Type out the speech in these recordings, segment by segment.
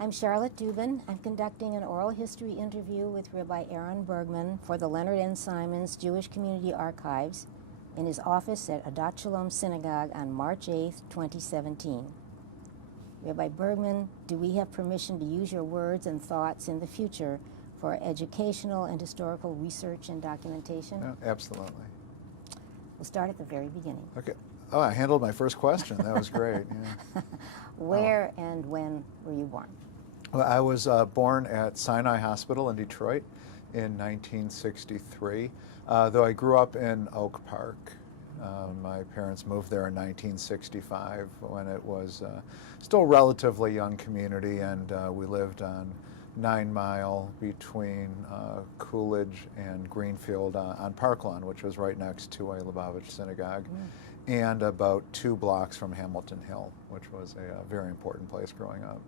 I'm Charlotte Dubin. I'm conducting an oral history interview with Rabbi Aaron Bergman for the Leonard N. Simons Jewish Community Archives in his office at Adat Shalom Synagogue on March 8, 2017. Rabbi Bergman, do we have permission to use your words and thoughts in the future for educational and historical research and documentation? No, absolutely. We'll start at the very beginning. Okay. Oh, I handled my first question. That was great. Yeah. Where and when were you born? Well, I was born at Sinai Hospital in Detroit in 1963, though I grew up in Oak Park. My parents moved there in 1965 when it was still a relatively young community, and we lived on 9 Mile between Coolidge and Greenfield on Park Lawn, which was right next to a Lubavitch synagogue, and about 2 blocks from Hamilton Hill, which was a very important place growing up.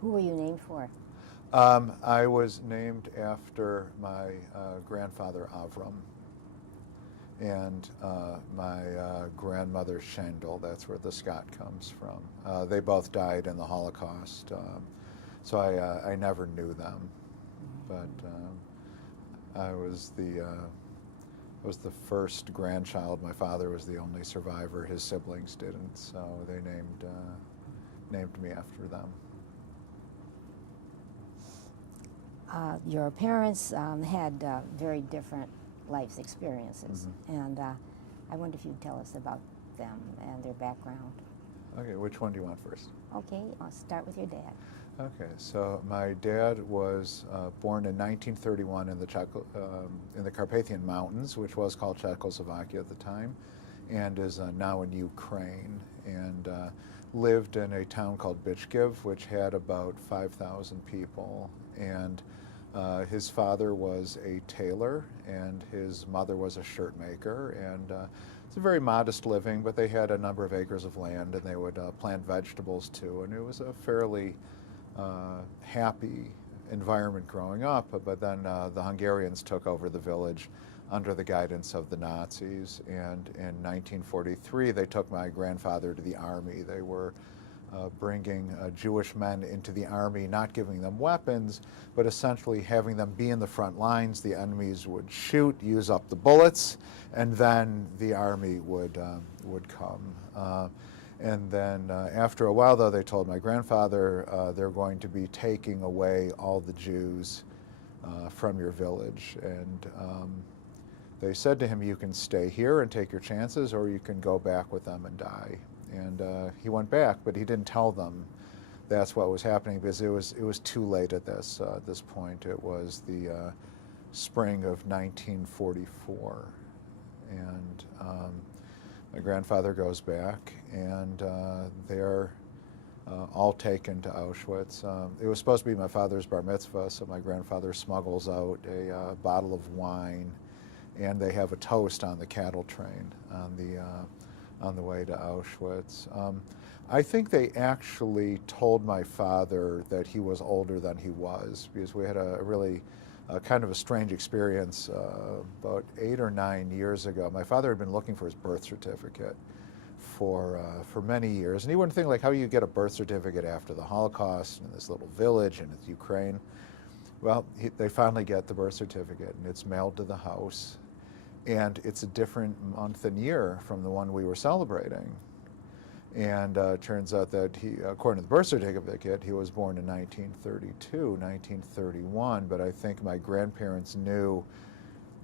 Who were you named for? I was named after my grandfather Avram and my grandmother Shendel. That's where the Scott comes from. They both died in the Holocaust, so I never knew them, but I was the first grandchild. My father was the only survivor. His siblings didn't, so they named me after them. Your parents had very different life experiences, and I wonder if you'd tell us about them and their background. Okay, which one do you want first? Okay, I'll start with your dad. Okay, so my dad was born in 1931 in the Carpathian Mountains, which was called Czechoslovakia at the time, and is now in Ukraine, and lived in a town called Bichkiv, which had about 5,000 people, and his father was a tailor, and his mother was a shirt maker, and it's a very modest living, but they had a number of acres of land, and they would plant vegetables too, and it was a fairly happy environment growing up, but then the Hungarians took over the village under the guidance of the Nazis, and in 1943 they took my grandfather to the army. They were bringing Jewish men into the army, not giving them weapons, but essentially having them be in the front lines. The enemies would shoot, use up the bullets, and then the army would come. And then after a while, though, they told my grandfather, they're going to be taking away all the Jews from your village. And they said to him, you can stay here and take your chances, or you can go back with them and die. And he went back, but he didn't tell them that's what was happening, because it was too late at this point. It was the spring of 1944, and my grandfather goes back, and they're all taken to Auschwitz. It was supposed to be my father's bar mitzvah, so my grandfather smuggles out a bottle of wine, and they have a toast on the cattle train on the way to Auschwitz. I think they actually told my father that he was older than he was, because we had a really kind of a strange experience about 8 or 9 years ago. My father had been looking for his birth certificate for many years, and he wouldn't think like how you get a birth certificate after the Holocaust in this little village in Ukraine. Well, they finally get the birth certificate, and it's mailed to the house, and it's a different month and year from the one we were celebrating. And it turns out that he, according to the birth certificate, he was born in 1932, 1931, but I think my grandparents knew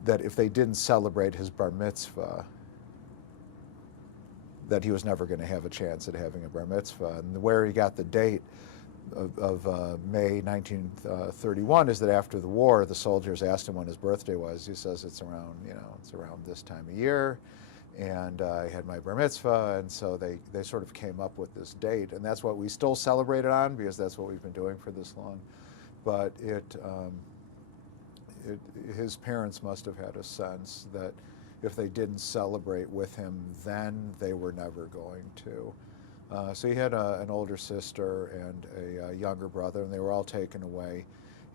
that if they didn't celebrate his bar mitzvah, that he was never going to have a chance at having a bar mitzvah. And where he got the date of May 1931 is that after the war, the soldiers asked him when his birthday was. He says it's around this time of year, and I had my bar mitzvah, and so they sort of came up with this date, and that's what we still celebrate it on, because that's what we've been doing for this long. But his parents must have had a sense that if they didn't celebrate with him, then they were never going to. So he had an older sister and a younger brother, and they were all taken away.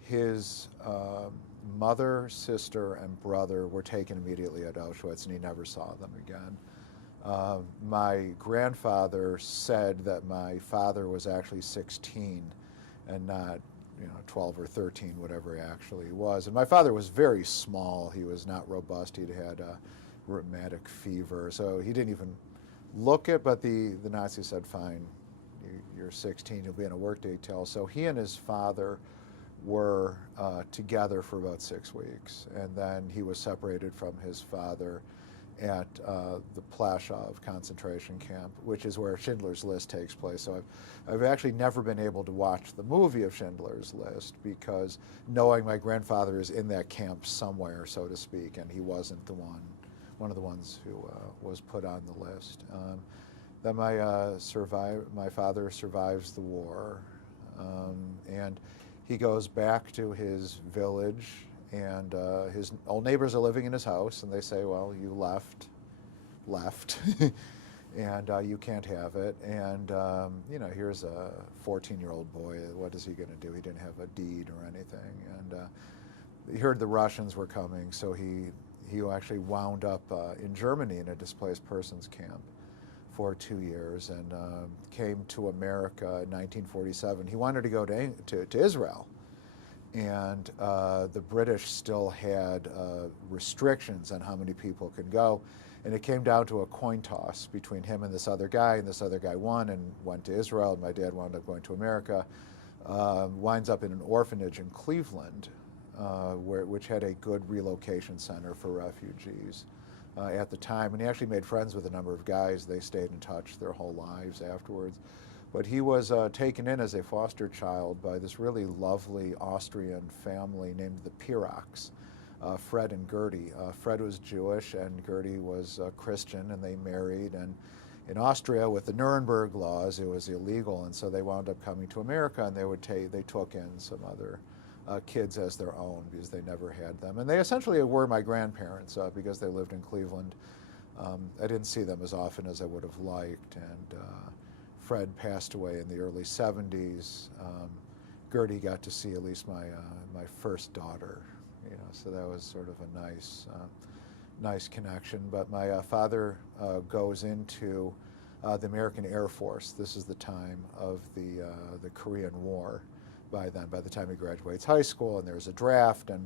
His mother, sister, and brother were taken immediately at Auschwitz, and he never saw them again. My grandfather said that my father was actually 16 and not 12 or 13, whatever he actually was. And my father was very small. He was not robust. He'd had a rheumatic fever, so he didn't even look it, but the Nazis said, fine, you're 16, you'll be in a work detail. So he and his father were together for about 6 weeks, and then he was separated from his father at the Plaszow concentration camp, which is where Schindler's List takes place. So I've actually never been able to watch the movie of Schindler's List because knowing my grandfather is in that camp somewhere, so to speak, and he wasn't one of the ones who was put on the list. Then my father survives the war, and he goes back to his village, and his old neighbors are living in his house, and they say, well, you left, and you can't have it. And here's a 14-year-old boy. What is he going to do? He didn't have a deed or anything. And he heard the Russians were coming, so he actually wound up in Germany in a displaced persons camp for 2 years, and came to America in 1947. He wanted to go to Israel, and the British still had restrictions on how many people could go, and it came down to a coin toss between him and this other guy, and this other guy won and went to Israel, and my dad wound up going to America, winds up in an orphanage in Cleveland, which had a good relocation center for refugees at the time. And he actually made friends with a number of guys. They stayed in touch their whole lives afterwards. But he was taken in as a foster child by this really lovely Austrian family named the Piraks, Fred and Gertie. Fred was Jewish and Gertie was Christian, and they married. And in Austria, with the Nuremberg laws, it was illegal, and so they wound up coming to America, and they took in some other kids as their own because they never had them. And they essentially were my grandparents because they lived in Cleveland. I didn't see them as often as I would have liked, and Fred passed away in the early 70s. Gertie got to see at least my first daughter, so that was sort of a nice connection. But my father goes into the American Air Force. This is the time of the Korean War. By the time he graduates high school, and there's a draft, and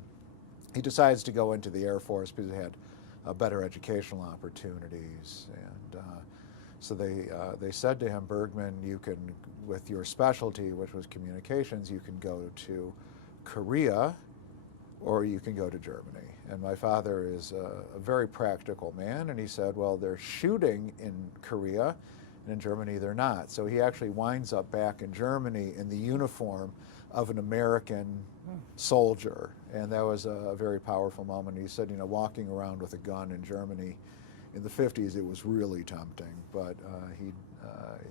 he decides to go into the Air Force because he had better educational opportunities. And so they said to him, Bergman, you can, with your specialty, which was communications, you can go to Korea, or you can go to Germany. And my father is a very practical man, and he said, well, they're shooting in Korea, and in Germany they're not. So he actually winds up back in Germany in the uniform of an American soldier, and that was a very powerful moment. He said, walking around with a gun in Germany in the 50s, it was really tempting, but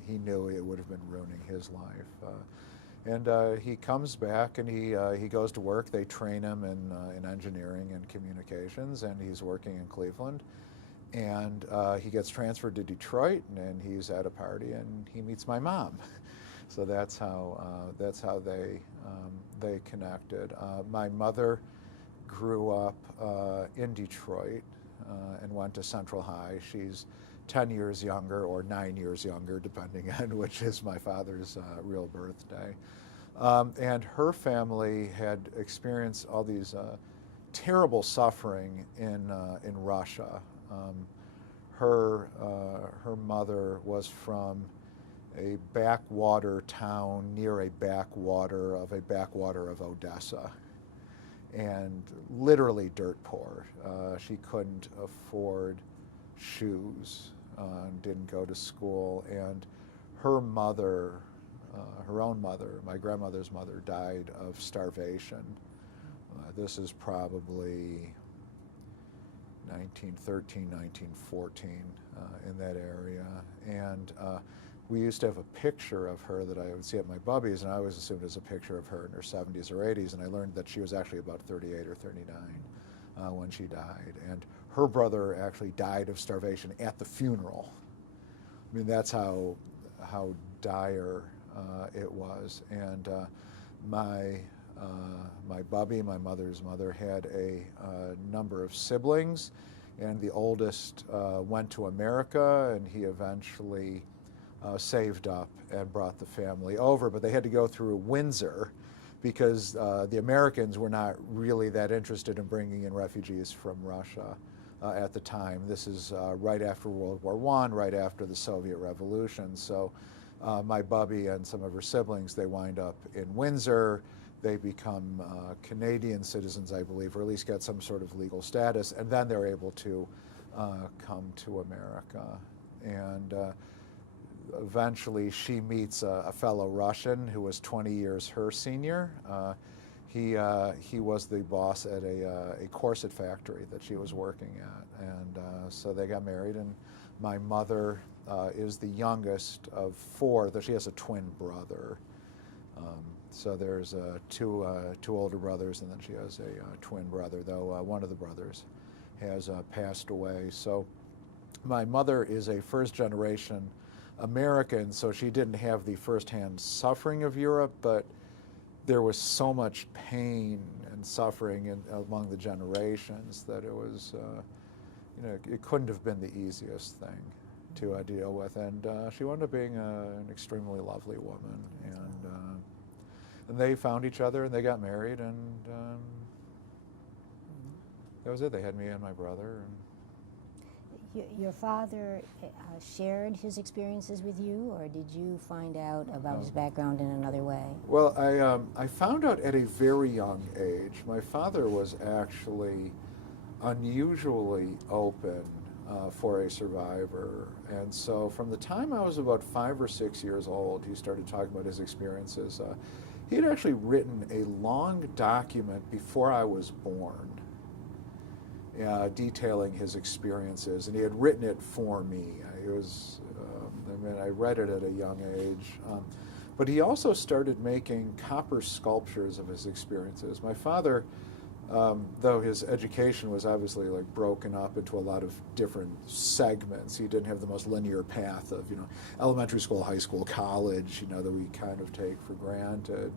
he knew it would have been ruining his life. And he comes back, and he goes to work. They train him in engineering and communications, and he's working in Cleveland. And he gets transferred to Detroit, and he's at a party, and he meets my mom. So that's how they connected. My mother grew up in Detroit and went to Central High. She's 10 years younger or 9 years younger, depending on which is my father's real birthday. And her family had experienced all these terrible suffering in Russia. Her mother was from a backwater town near a backwater of Odessa, and literally dirt poor. She couldn't afford shoes, didn't go to school, and her mother, her own mother, my grandmother's mother, died of starvation. This is probably 1913, 1914 in that area. And we used to have a picture of her that I would see at my bubbies, and I always assumed it was a picture of her in her 70s or 80s, and I learned that she was actually about 38 or 39 when she died. And her brother actually died of starvation at the funeral. I mean, that's how dire it was. And my bubby, my mother's mother, had a number of siblings, And the oldest went to America, and he eventually saved up and brought the family over. But they had to go through Windsor because the Americans were not really that interested in bringing in refugees from Russia at the time. This is right after World War I, right after the Soviet Revolution. So my Bubby and some of her siblings, they wind up in Windsor. They become Canadian citizens, I believe, or at least get some sort of legal status, and then they're able to come to America. And eventually she meets a fellow Russian who was 20 years her senior. He was the boss at a corset factory that she was working at, and so they got married. And my mother is the youngest of four, though she has a twin brother. So there's two older brothers, and then she has a twin brother, though one of the brothers has passed away. So my mother is a first-generation American, so she didn't have the firsthand suffering of Europe, but there was so much pain and suffering among the generations that it was, it couldn't have been the easiest thing to deal with. And she wound up being an extremely lovely woman. And they found each other, and they got married, and that was it. They had me and my brother. Your father shared his experiences with you, or did you find out about his background in another way? Well, I found out at a very young age. My father was actually unusually open for a survivor. And so from the time I was about 5 or 6 years old, he started talking about his experiences. He had actually written a long document before I was born, detailing his experiences, and he had written it for me. I read it at a young age. But he also started making copper sculptures of his experiences. My father, though his education was obviously like broken up into a lot of different segments, he didn't have the most linear path of elementary school, high school, college, that we kind of take for granted.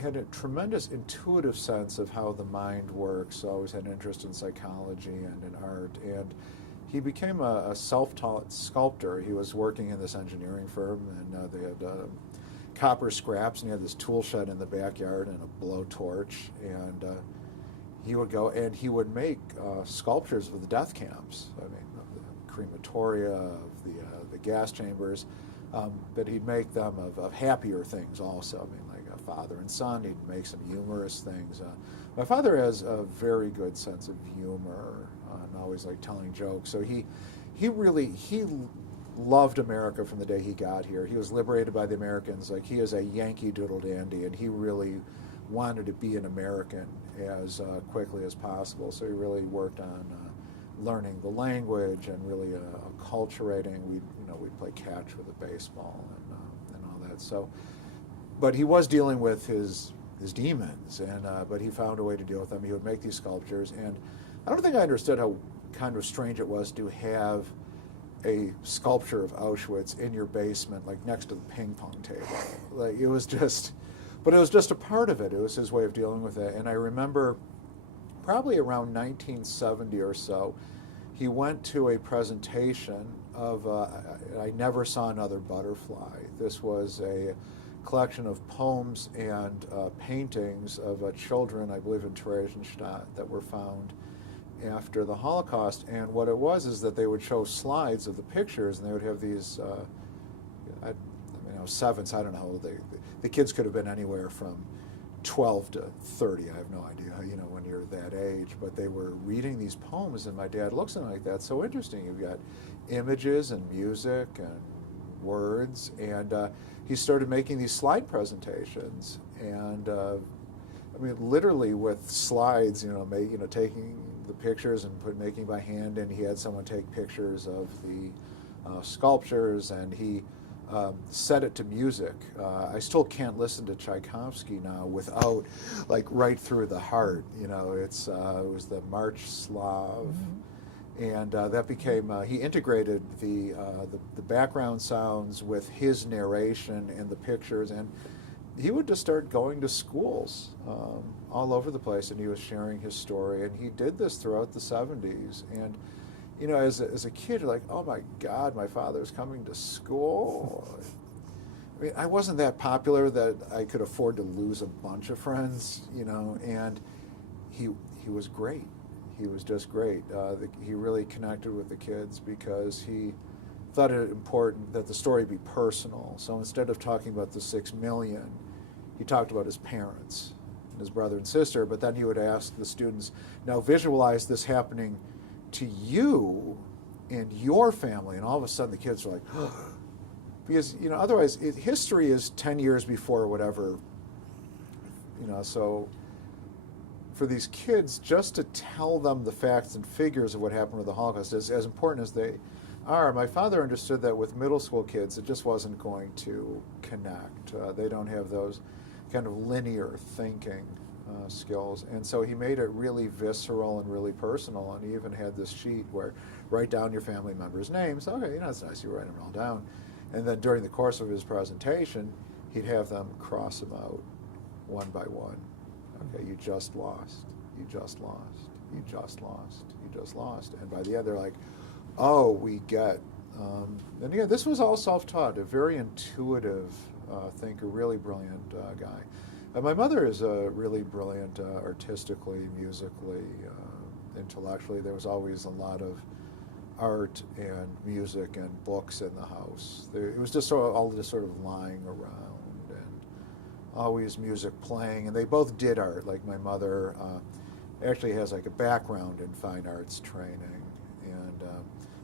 Had a tremendous intuitive sense of how the mind works. Always had an interest in psychology and in art, and he became a self-taught sculptor. He was working in this engineering firm, and they had copper scraps, and he had this tool shed in the backyard and a blowtorch, and he would go and he would make sculptures of the death camps. I mean, of the crematoria, of the gas chambers, but he'd make them of happier things also. I mean, like a father and son. He'd make some humorous things. My father has a very good sense of humor and always like telling jokes. So he loved America from the day he got here. He was liberated by the Americans. Like, he is a Yankee Doodle Dandy, and he really wanted to be an American as quickly as possible. So he really worked on learning the language and really acculturating. We'd play catch with a baseball and all that. So, but he was dealing with his demons, but he found a way to deal with them. He would make these sculptures, and I don't think I understood how kind of strange it was to have a sculpture of Auschwitz in your basement, like next to the ping pong table. Like, it was just a part of it. It was his way of dealing with it. And I remember probably around 1970 or so, he went to a presentation of I Never Saw Another Butterfly. This was a collection of poems and paintings of children, I believe in Theresienstadt, that were found after the Holocaust. And what it was is that they would show slides of the pictures, and they would have these, I was 7, so I don't know how old the kids could have been anywhere from 12 to 30, I have no idea, when you're that age, but they were reading these poems, and my dad looks at them like, that's so interesting. You've got images and music and words, and he started making these slide presentations, and literally with slides, taking the pictures and making by hand, and he had someone take pictures of the sculptures, and he set it to music. I still can't listen to Tchaikovsky now without, like, right through the heart. It was the March Slav, and that became. He integrated the background sounds with his narration and the pictures, and he would just start going to schools all over the place, and he was sharing his story, and he did this throughout the 70s. And you know, as a kid, you're like, oh my God, my father's coming to school. I mean, I wasn't that popular that I could afford to lose a bunch of friends, you know, and he was great. He was just great. He really connected with the kids because he thought it important that the story be personal. So instead of talking about the 6 million, he talked about his parents and his brother and sister, but then he would ask the students, now visualize this happening to you and your family, and all of a sudden the kids are like, because, you know, otherwise history is 10 years before whatever, you know, so for these kids, just to tell them the facts and figures of what happened with the Holocaust is as important as they are. My father understood that with middle school kids, it just wasn't going to connect. They don't have those kind of linear thinking skills. And so he made it really visceral and really personal. And he even had this sheet where write down your family members' names. Okay, you know, it's nice you write them all down. And then during the course of his presentation, he'd have them cross them out one by one. Okay, you just lost, you just lost, you just lost, you just lost. And by the end, they're like, oh, we get. And again, this was all self-taught, a very intuitive thinker, really brilliant guy. My mother is really brilliant artistically, musically, intellectually. There was always a lot of art and music and books in the house. It was just all just sort of lying around, and always music playing. And they both did art. Like my mother actually has like a background in fine arts training, and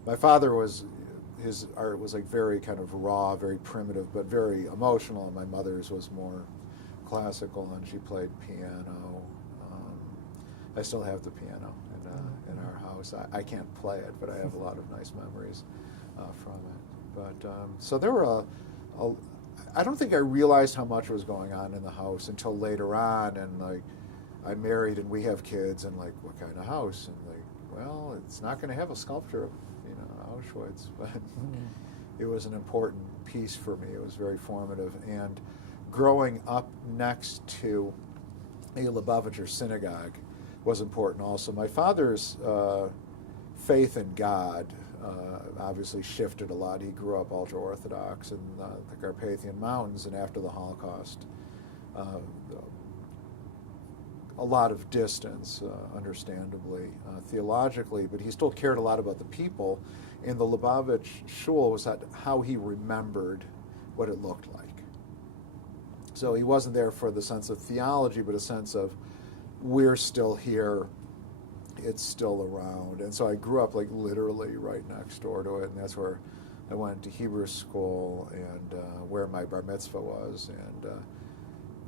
my father his art was like very kind of raw, very primitive, but very emotional. And my mother's was more classical, and she played piano. I still have the piano in our house. I can't play it, but I have a lot of nice memories from it. But so there were I don't think I realized how much was going on in the house until later on, and like I'm married and we have kids, and like what kind of house? And like, well, it's not going to have a sculpture of, you know, Auschwitz, but it was an important piece for me. It was very formative. And growing up next to a Lubavitcher synagogue was important also. My father's faith in God obviously shifted a lot. He grew up ultra-Orthodox in the Carpathian Mountains, and after the Holocaust, a lot of distance, understandably, theologically, but he still cared a lot about the people. And the Lubavitch shul was how he remembered what it looked like. So he wasn't there for the sense of theology, but a sense of, we're still here, it's still around. And so I grew up like literally right next door to it, and that's where I went to Hebrew school, and where my bar mitzvah was. And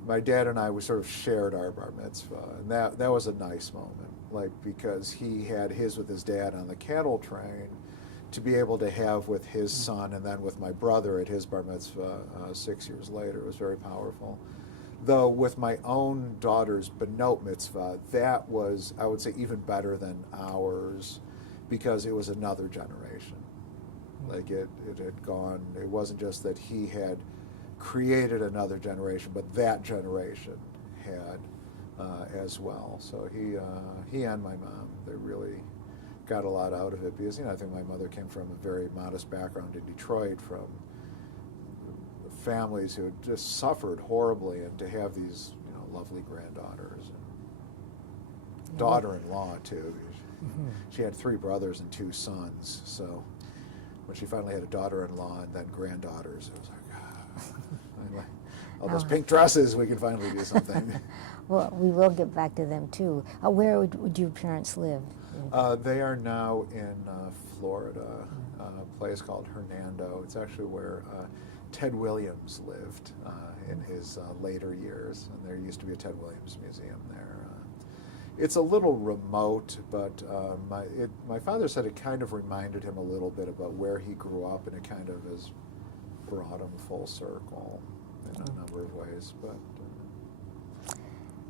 my dad and I, we sort of shared our bar mitzvah, and that was a nice moment, like, because he had his with his dad on the cattle train to be able to have with his son, and then with my brother at his bar mitzvah 6 years later. It was very powerful. Though with my own daughter's benot mitzvah, that was, I would say, even better than ours, because it was another generation. Like it had gone, it wasn't just that he had created another generation, but that generation had as well. So he and my mom, they really got a lot out of it, because, you know, I think my mother came from a very modest background in Detroit, from families who had just suffered horribly, and to have these, you know, lovely granddaughters and daughter-in-law too. She had 3 brothers and 2 sons, so when she finally had a daughter-in-law and then granddaughters, it was like, all those pink dresses, we can finally do something. Well, we will get back to them too. Where would your parents live? They are now in Florida, a place called Hernando. It's actually where Ted Williams lived in his later years, and there used to be a Ted Williams museum there. It's a little remote, but my father said it kind of reminded him a little bit about where he grew up, and it kind of has brought him full circle in a number of ways, but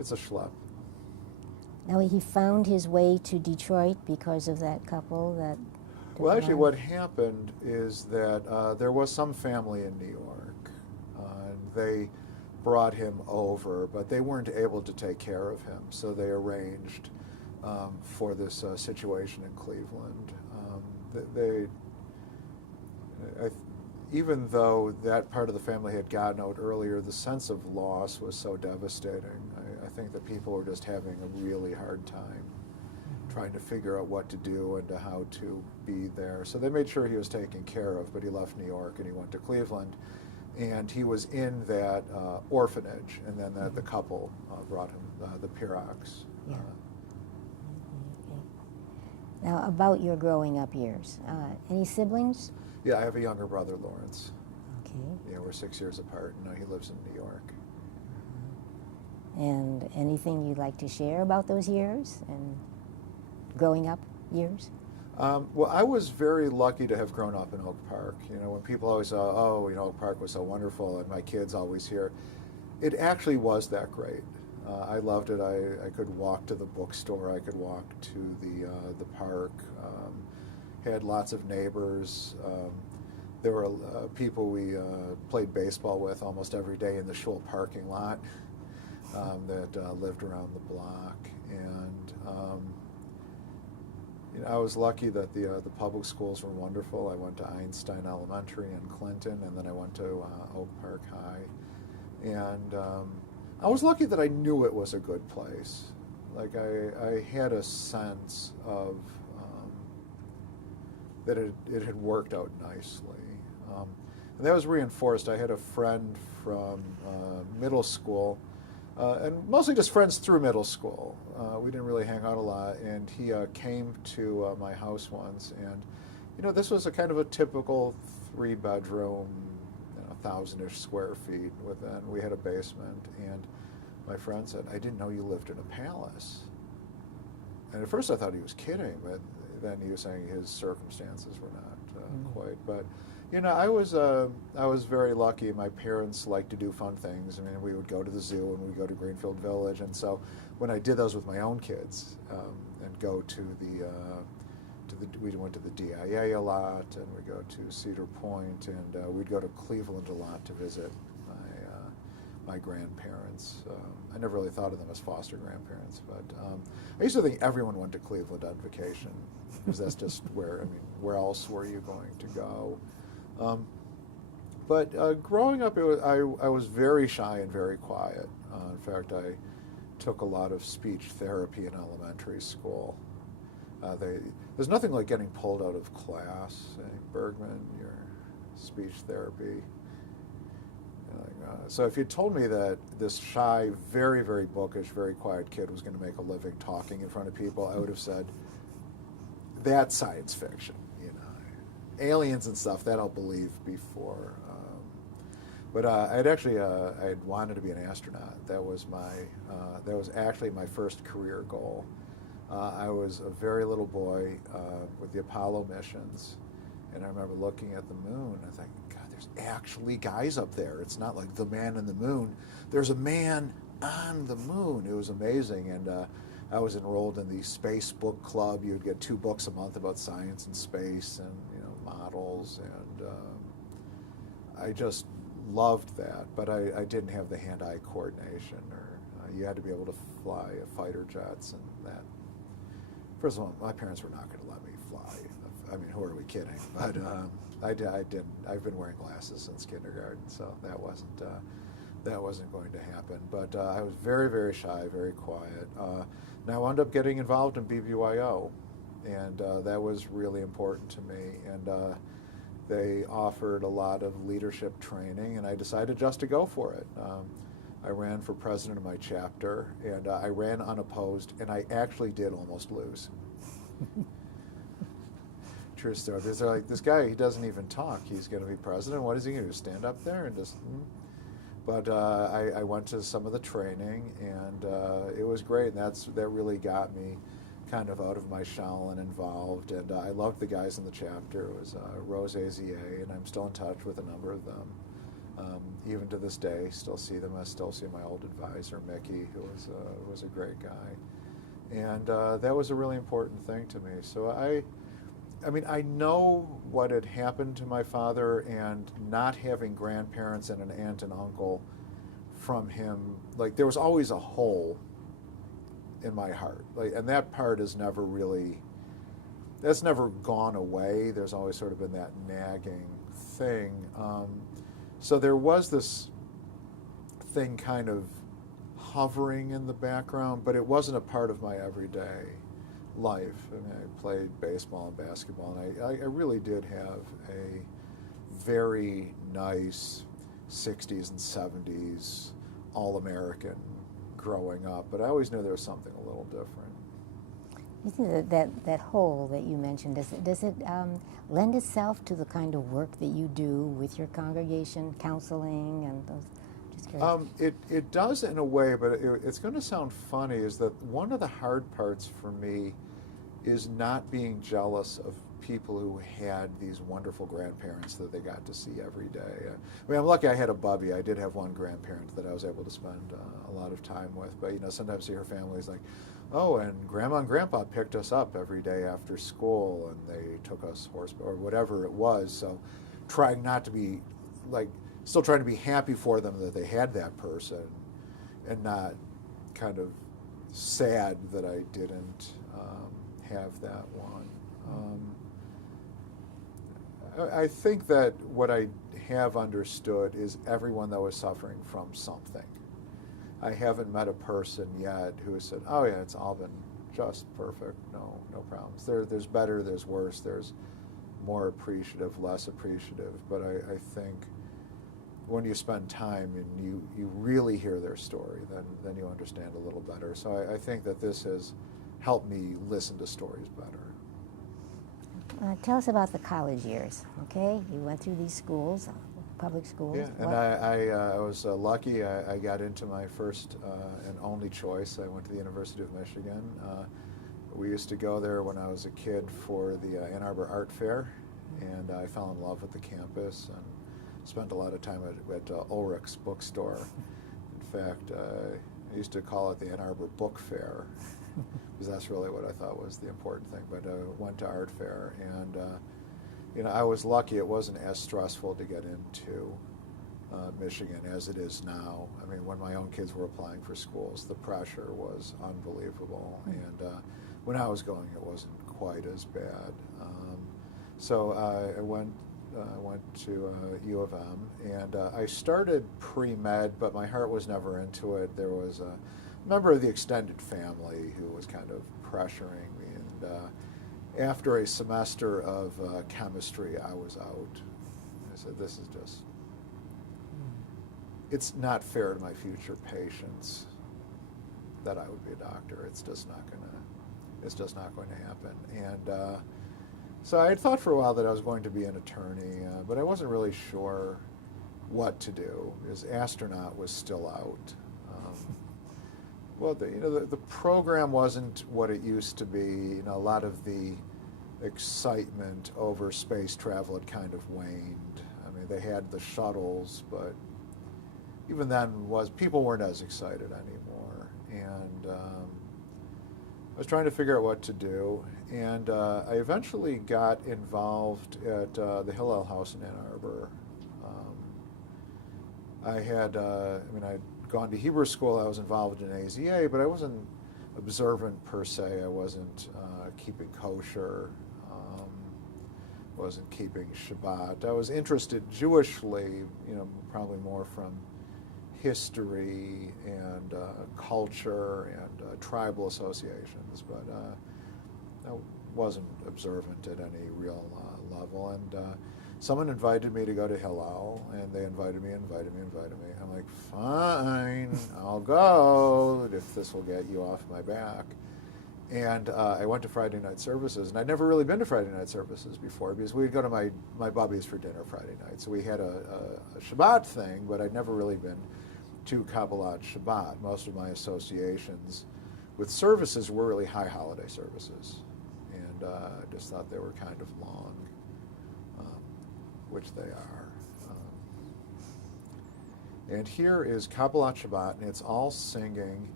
it's a schlep. Now, he found his way to Detroit because of that couple that... Well, actually, what happened is that there was some family in New York. And they brought him over, but they weren't able to take care of him, so they arranged for this situation in Cleveland. Even though that part of the family had gotten out earlier, the sense of loss was so devastating. I think that people were just having a really hard time trying to figure out what to do and how to be there. So they made sure he was taken care of, but he left New York and he went to Cleveland. And he was in that orphanage, and then the couple brought him, the Piraks. Yeah. Okay. Now, about your growing up years, any siblings? Yeah, I have a younger brother, Lawrence. Okay. Yeah, we're 6 years apart, and he lives in New York. And anything you'd like to share about those years and growing up years? Well, I was very lucky to have grown up in Oak Park. You know, when people always say, oh, you know, Oak Park was so wonderful, and my kids always hear, it actually was that great. I loved it. I could walk to the bookstore. I could walk to the park. Had lots of neighbors. There were people we played baseball with almost every day in the shul parking lot that lived around the block. And you know, I was lucky that the public schools were wonderful. I went to Einstein Elementary in Clinton, and then I went to Oak Park High. And I was lucky that I knew it was a good place. Like I had a sense of that it had worked out nicely. And that was reinforced. I had a friend from middle school, and mostly just friends through middle school. We didn't really hang out a lot, and he came to my house once, and you know, this was a kind of a typical 3-bedroom, 1,000-ish square feet. We had a basement, and my friend said, "I didn't know you lived in a palace." And at first I thought he was kidding, but then he was saying his circumstances were not quite. But you know, I was very lucky. My parents liked to do fun things. I mean, we would go to the zoo and we'd go to Greenfield Village, and so when I did those with my own kids, and go to we went to the DIA a lot, and we'd go to Cedar Point, and we'd go to Cleveland a lot to visit my grandparents. I never really thought of them as foster grandparents, but I used to think everyone went to Cleveland on vacation, because that's just where else were you going to go? But growing up, I was very shy and very quiet. In fact, I took a lot of speech therapy in elementary school. There's nothing like getting pulled out of class, saying, "Bergman, your speech therapy." So if you told me that this shy, very, very bookish, very quiet kid was going to make a living talking in front of people, I would have said, that's science fiction. You know, aliens and stuff, that I'll believe before. But I'd wanted to be an astronaut. That was actually my first career goal. I was a very little boy with the Apollo missions, and I remember looking at the moon. I think, God, there's actually guys up there. It's not like the man in the moon. There's a man on the moon. It was amazing, and I was enrolled in the Space Book Club. You'd get 2 books a month about science and space, and models, and I just loved that. But I didn't have the hand-eye coordination, or you had to be able to fly fighter jets, and that. First of all, my parents were not going to let me fly. I mean, who are we kidding? But I didn't. I've been wearing glasses since kindergarten, so that wasn't going to happen. But I was very, very shy, very quiet. Now I wound up getting involved in BBYO, and that was really important to me. And they offered a lot of leadership training, and I decided just to go for it. I ran for president of my chapter, and I ran unopposed, and I actually did almost lose. True story. They're like, this guy, he doesn't even talk. He's going to be president. What is he going to do, stand up there and just... But I went to some of the training, and it was great. And that really got me kind of out of my shell and involved. And I loved the guys in the chapter. It was Rose Azier, and I'm still in touch with a number of them. Even to this day, still see them. I still see my old advisor, Mickey, who was a great guy. And that was a really important thing to me. So I mean, I know what had happened to my father, and not having grandparents and an aunt and uncle from him, like there was always a hole in my heart, like, and that part is never really, that's never gone away. There's always sort of been that nagging thing. So there was this thing kind of hovering in the background, but it wasn't a part of my everyday life. I mean, I played baseball and basketball, and I really did have a very nice 60s and 70s All-American growing up, but I always knew there was something a little different. You think that hole that you mentioned, does it lend itself to the kind of work that you do with your congregation, counseling and those? Just curious. It does in a way, but it's going to sound funny, is that one of the hard parts for me is not being jealous of people who had these wonderful grandparents that they got to see every day. I mean, I'm lucky I had a bubby. I did have one grandparent that I was able to spend a lot of time with, but sometimes you hear families like, oh, and Grandma and Grandpa picked us up every day after school, and they took us horseback, or whatever it was. So trying not to be, still trying to be happy for them that they had that person, and not kind of sad that I didn't have that one. I think that what I have understood is everyone that was suffering from something. I haven't met a person yet who said, oh yeah, it's all been just perfect, no problems. There's better, there's worse, there's more appreciative, less appreciative, but I think when you spend time and you really hear their story, then you understand a little better. So I think that this has helped me listen to stories better. Tell us about the college years, okay? You went through these schools, public schools. Yeah, and I was lucky. I got into my first and only choice. I went to the University of Michigan. We used to go there when I was a kid for the Ann Arbor Art Fair, and I fell in love with the campus and spent a lot of time at Ulrich's bookstore. In fact, I used to call it the Ann Arbor Book Fair, because that's really what I thought was the important thing. But I went to art fair, and I was lucky. It wasn't as stressful to get into Michigan as it is now. I mean, when my own kids were applying for schools, the pressure was unbelievable. And when I was going, it wasn't quite as bad. So I went to U of M, and I started pre-med, but my heart was never into it. There was a member of the extended family who was kind of pressuring me, and after a semester of chemistry, I was out. I said, this is just, it's not fair to my future patients that I would be a doctor. It's just not going to happen. And so I had thought for a while that I was going to be an attorney, but I wasn't really sure what to do, because astronaut was still out. Well, the program wasn't what it used to be. A lot of the excitement over space travel had kind of waned. I mean, they had the shuttles, but even then, people weren't as excited anymore. And I was trying to figure out what to do, and I eventually got involved at the Hillel House in Ann Arbor. I'd gone to Hebrew school. I was involved in AZA, but I wasn't observant per se. I wasn't keeping kosher, wasn't keeping Shabbat. I was interested Jewishly, probably more from history and culture and tribal associations, but I wasn't observant at any real level. And someone invited me to go to Hillel, and they invited me. I'm like, fine, I'll go if this will get you off my back. And I went to Friday night services, and I'd never really been to Friday night services before, because we'd go to my bubbies for dinner Friday night. So we had a Shabbat thing, but I'd never really been to Kabbalat Shabbat. Most of my associations with services were really high holiday services, and I just thought they were kind of long, which they are. And here is Kabbalat Shabbat, and it's all singing,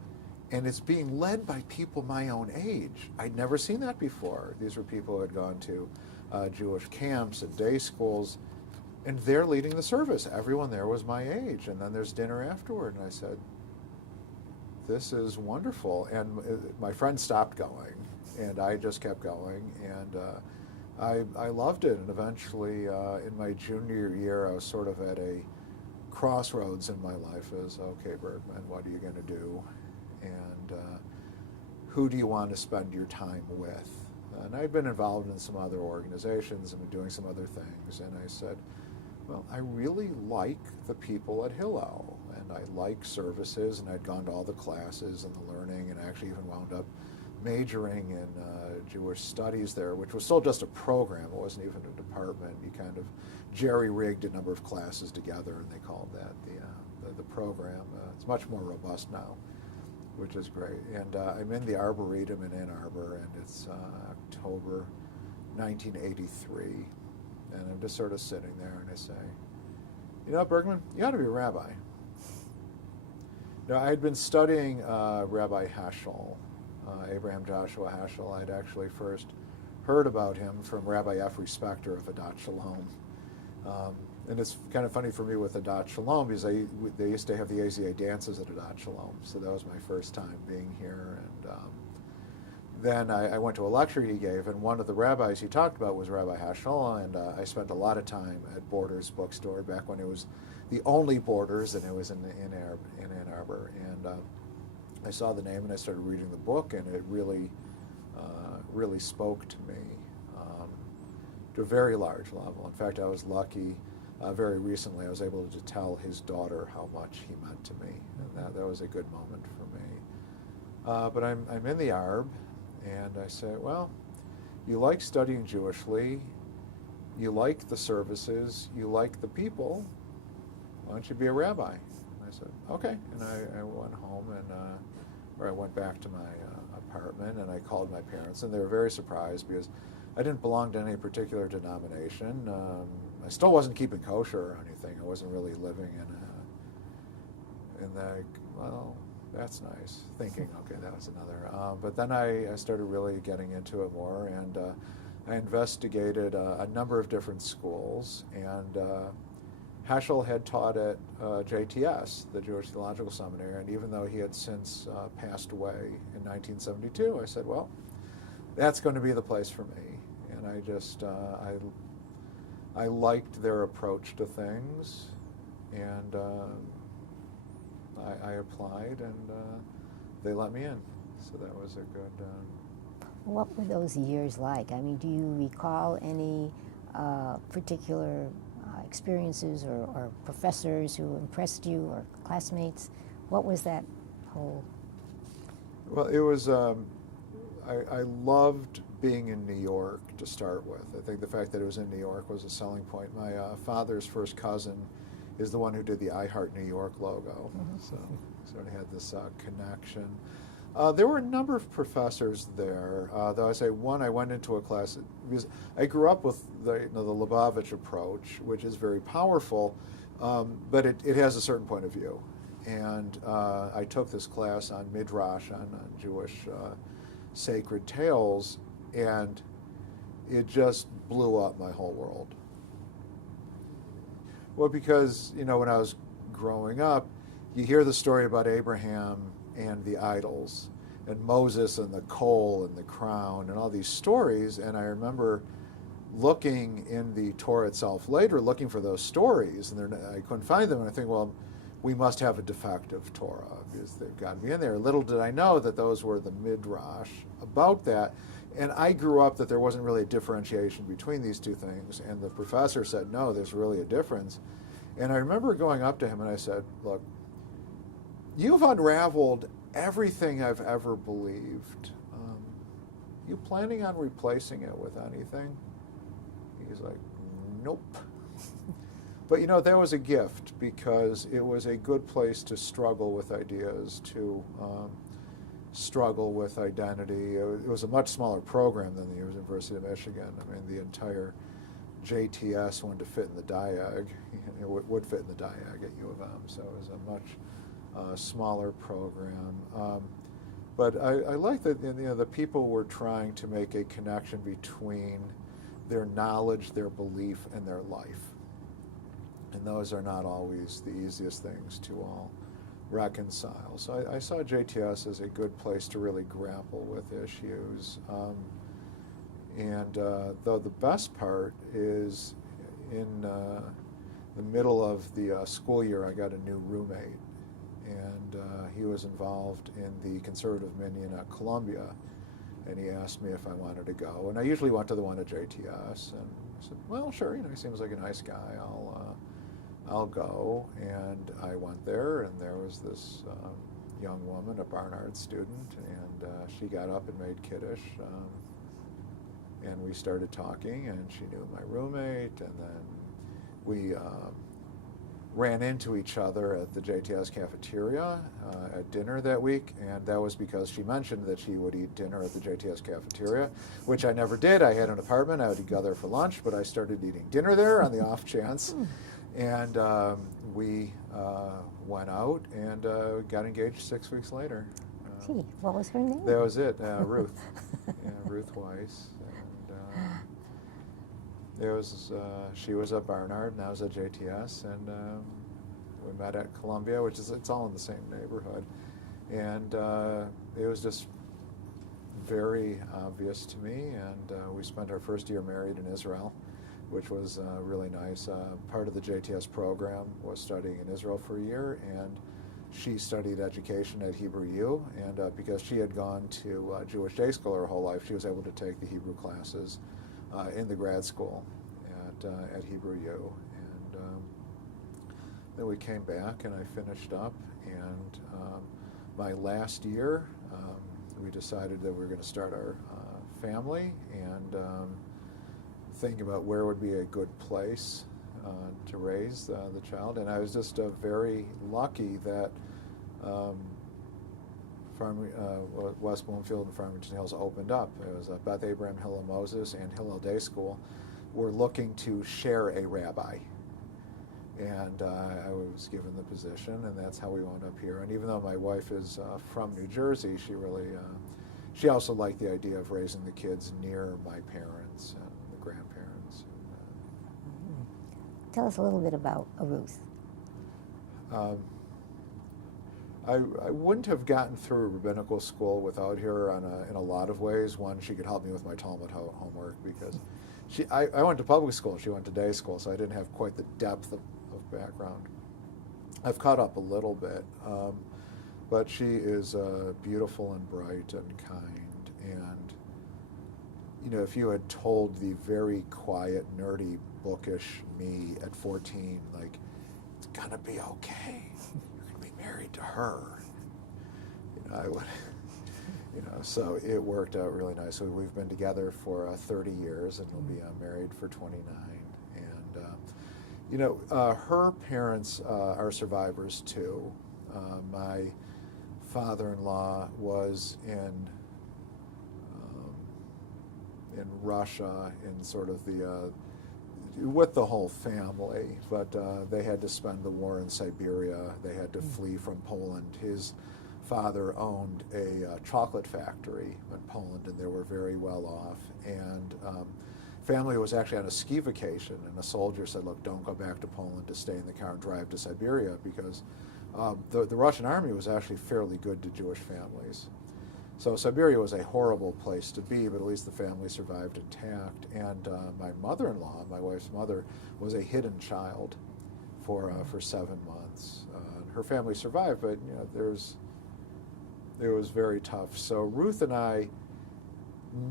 and it's being led by people my own age. I'd never seen that before. These were people who had gone to Jewish camps and day schools, And they're leading the service. Everyone there was my age. And then there's dinner afterward. And I said, this is wonderful. And my friend stopped going, and I just kept going. And I loved it. And eventually, in my junior year, I was sort of at a crossroads in my life as, okay, Bergman, what are you going to do? And who do you want to spend your time with? And I'd been involved in some other organizations and been doing some other things. And I said, well, I really like the people at Hillel, and I like services, and I'd gone to all the classes and the learning, and actually even wound up majoring in Jewish studies there, which was still just a program. It wasn't even a department. You kind of jerry-rigged a number of classes together, and they called that the program. It's much more robust now, which is great. And I'm in the Arboretum in Ann Arbor, and it's October 1983. And I'm just sort of sitting there, and I say, you know, Bergman, you ought to be a rabbi. Now, I had been studying Rabbi Heschel, Abraham Joshua Heschel. I'd actually first heard about him from Rabbi F. Spector of Adat Shalom. And it's kind of funny for me with Adat Shalom because they used to have the AZA dances at Adat Shalom, so that was my first time being here. And then I went to a lecture he gave, and one of the rabbis he talked about was Rabbi Heschel, and I spent a lot of time at Borders bookstore back when it was the only Borders, and it was in Ann Arbor. And I saw the name, and I started reading the book, and it really spoke to me to a very large level. In fact, I was lucky. Very recently, I was able to tell his daughter how much he meant to me, and that was a good moment for me. But I'm in the Arb, and I say, well, you like studying Jewishly, you like the services, you like the people, why don't you be a rabbi? And I said, okay. And I went home, or I went back to my apartment, and I called my parents, and they were very surprised because I didn't belong to any particular denomination. I still wasn't keeping kosher or anything. I wasn't really living in that, well, that's nice. Thinking, okay, that was another. But then I started really getting into it more, and I investigated a number of different schools, and Heschel had taught at JTS, the Jewish Theological Seminary, and even though he had since passed away in 1972, I said, well, that's going to be the place for me. And I just, I liked their approach to things, and I applied, and they let me in. So that was a good... What were those years like? I mean, do you recall any particular experiences or professors who impressed you, or classmates? What was that whole... Well, it was... I loved being in New York to start with. I think the fact that it was in New York was a selling point. My father's first cousin is the one who did the I Heart New York logo, so sort of had this connection. There were a number of professors there, though I say one, I went into a class, because I grew up with the Lubavitch approach, which is very powerful, but it has a certain point of view. And I took this class on Midrash, on Jewish sacred tales, and it just blew up my whole world. Well, because, you know, when I was growing up, you hear the story about Abraham and the idols, and Moses and the coal and the crown, and all these stories, and I remember looking in the Torah itself later, looking for those stories, and I couldn't find them, and I think, well, we must have a defective Torah, because they've got me in there. Little did I know that those were the Midrash about that. And I grew up that there wasn't really a differentiation between these two things. And the professor said, no, there's really a difference. And I remember going up to him and I said, look, you've unraveled everything I've ever believed. You planning on replacing it with anything? He's like, nope. But, you know, that was a gift, because it was a good place to struggle with ideas, to struggle with identity. It was a much smaller program than the University of Michigan. I mean, the entire JTS wanted to fit in the diag. It would fit in the diag at U of M, so it was a much smaller program. But I like that, you know, the people were trying to make a connection between their knowledge, their belief, and their life. And those are not always the easiest things to all reconcile. So I saw JTS as a good place to really grapple with issues. Though the best part is in the middle of the school year, I got a new roommate, and he was involved in the conservative minyan at Columbia, and he asked me if I wanted to go. And I usually went to the one at JTS, and I said, well, sure, he seems like a nice guy. I'll go. And I went there, and there was this young woman, a Barnard student, and she got up and made Kiddush. And we started talking, and she knew my roommate, and then we ran into each other at the JTS cafeteria at dinner that week, and that was because she mentioned that she would eat dinner at the JTS cafeteria, which I never did. I had an apartment, I would go there for lunch, but I started eating dinner there on the off chance. And we went out and got engaged 6 weeks later. Gee, what was her name? That was it, Ruth. Yeah, Ruth Weiss. And she was at Barnard, and I was at JTS, and we met at Columbia, which is, it's all in the same neighborhood. And it was just very obvious to me, and we spent our first year married in Israel, which was really nice. Part of the JTS program was studying in Israel for a year, and she studied education at Hebrew U, and because she had gone to Jewish Day School her whole life, she was able to take the Hebrew classes in the grad school at Hebrew U. And then we came back, and I finished up, and my last year, we decided that we were going to start our family, and think about where would be a good place to raise the child. And I was just very lucky that West Bloomfield and Farmington Hills opened up. It was Beth Abraham, Hillel Moses, and Hillel Day School were looking to share a rabbi. And I was given the position, and that's how we wound up here. And even though my wife is from New Jersey, she also liked the idea of raising the kids near my parents and the grandparents. Tell us a little bit about Ruth. I wouldn't have gotten through rabbinical school without her in a lot of ways. One, she could help me with my Talmud homework, because I went to public school, she went to day school, so I didn't have quite the depth of background. I've caught up a little bit, but she is beautiful and bright and kind. And if you had told the very quiet, nerdy, bookish me at 14, like, it's gonna be okay, you're gonna be married to her, I would, so it worked out really nicely. We've been together for 30 years, and we'll be married for 29. And her parents are survivors too. My father-in-law was in Russia in sort of with the whole family, but they had to spend the war in Siberia. They had to flee from Poland. His father owned a chocolate factory in Poland, and they were very well off. And family was actually on a ski vacation, and a soldier said, look, don't go back to Poland, to stay in the car and drive to Siberia, because the Russian army was actually fairly good to Jewish families. So Siberia was a horrible place to be, but at least the family survived intact. And my mother-in-law, my wife's mother, was a hidden child for 7 months. Her family survived, but it was very tough. So Ruth and I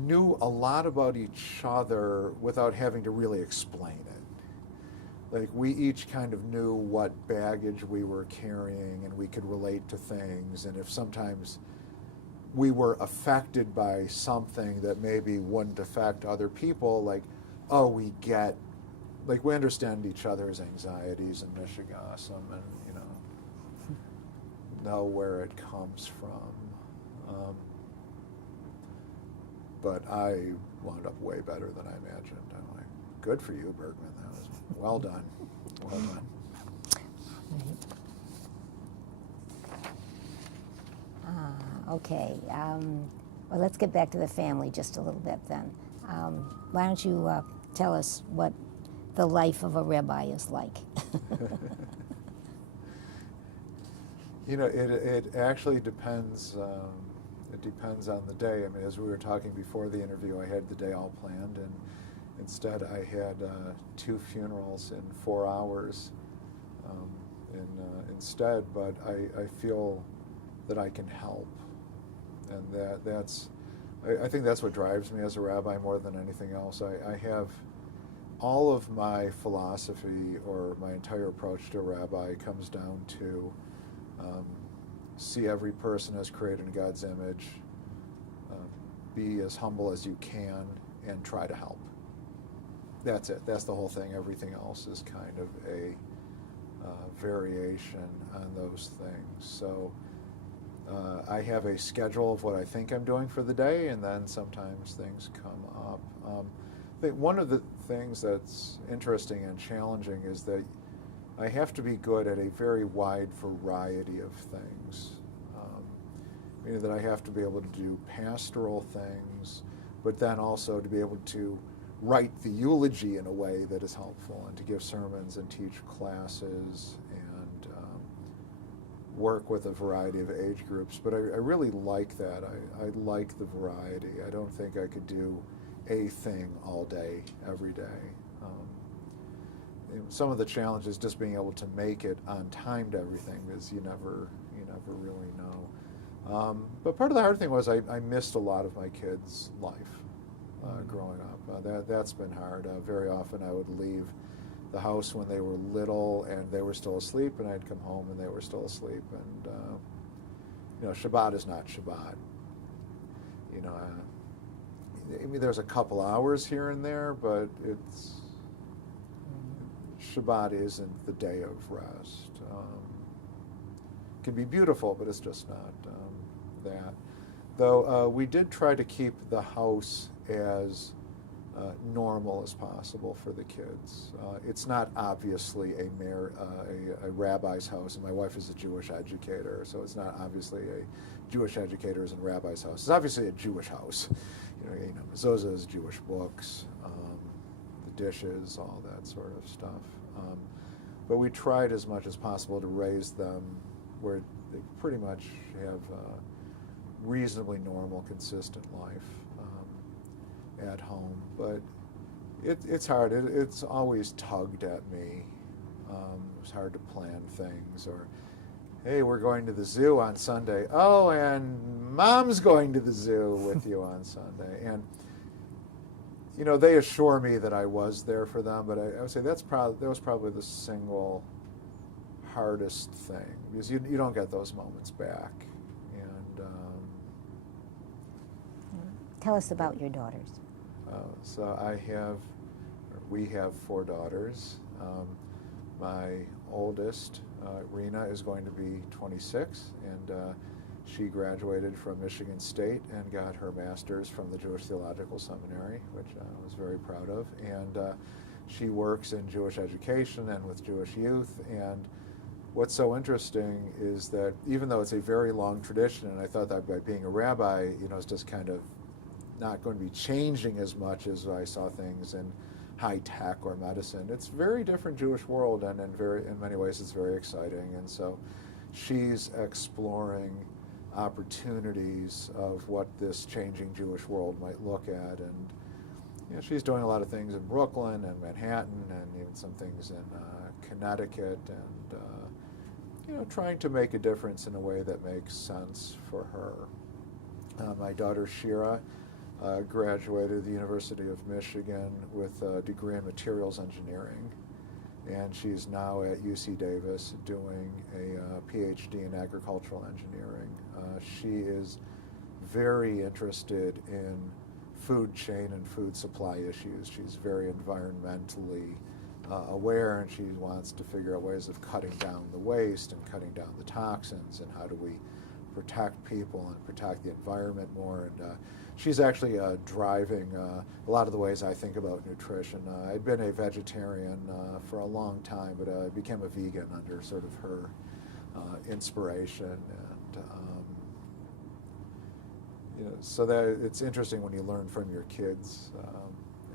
knew a lot about each other without having to really explain it. Like, we each kind of knew what baggage we were carrying, and we could relate to things. And if sometimes we were affected by something that maybe wouldn't affect other people, like, we understand each other's anxieties and mishigasim, and know where it comes from. But I wound up way better than I imagined. I'm like, good for you, Bergman. That was well done. Well done. Okay. Well, let's get back to the family just a little bit then. Why don't you tell us what the life of a rabbi is like. It actually depends. It depends on the day. I mean, as we were talking before the interview, I had the day all planned, and instead I had 2 funerals in 4 hours instead. But I feel that I can help, and I think that's what drives me as a rabbi more than anything else. I have all of my philosophy, or my entire approach to a rabbi, comes down to see every person as created in God's image, be as humble as you can, and try to help. That's it. That's the whole thing. Everything else is kind of a variation on those things. So I have a schedule of what I think I'm doing for the day, and then sometimes things come up. I think one of the things that's interesting and challenging is that I have to be good at a very wide variety of things. Meaning that I have to be able to do pastoral things, but then also to be able to write the eulogy in a way that is helpful, and to give sermons and teach classes and work with a variety of age groups. But I really like that. I like the variety. I don't think I could do a thing all day, every day. Some of the challenge is just being able to make it on time to everything, because you never really know. But part of the hard thing was I missed a lot of my kids' life growing up. That's been hard. Very often I would leave the house when they were little and they were still asleep, and I'd come home and they were still asleep. And Shabbat is not Shabbat. I mean, there's a couple hours here and there, but Shabbat isn't the day of rest. It can be beautiful, but it's just not that. Though we did try to keep the house as normal as possible for the kids. It's not obviously a rabbi's house, and my wife is a Jewish educator, so it's not obviously a Jewish educator's and rabbi's house. It's obviously a Jewish house. Mezuzahs, Jewish books, the dishes, all that sort of stuff. But we tried as much as possible to raise them where they pretty much have a reasonably normal, consistent life at home. But it's hard. It's always tugged at me. It's hard to plan things. Or, hey, we're going to the zoo on Sunday. Oh, and Mom's going to the zoo with you on Sunday. And they assure me that I was there for them, but I would say that was probably the single hardest thing, because you don't get those moments back. And Tell us about your daughters. So we have 4 daughters. My oldest, Rena, is going to be 26, and she graduated from Michigan State and got her master's from the Jewish Theological Seminary, which I was very proud of. And she works in Jewish education and with Jewish youth. And what's so interesting is that even though it's a very long tradition, and I thought that by being a rabbi, it's just kind of not going to be changing as much as I saw things in high tech or medicine. It's a very different Jewish world, and in many ways it's very exciting. And so she's exploring opportunities of what this changing Jewish world might look at. And she's doing a lot of things in Brooklyn and Manhattan, and even some things in Connecticut, and trying to make a difference in a way that makes sense for her. My daughter Shira graduated the University of Michigan with a degree in materials engineering, and she's now at UC Davis doing a PhD in agricultural engineering. She is very interested in food chain and food supply issues. She's very environmentally aware, and she wants to figure out ways of cutting down the waste and cutting down the toxins, and how do we protect people and protect the environment more. And she's actually driving a lot of the ways I think about nutrition. I'd been a vegetarian for a long time, but I became a vegan under sort of her inspiration. And so that it's interesting when you learn from your kids.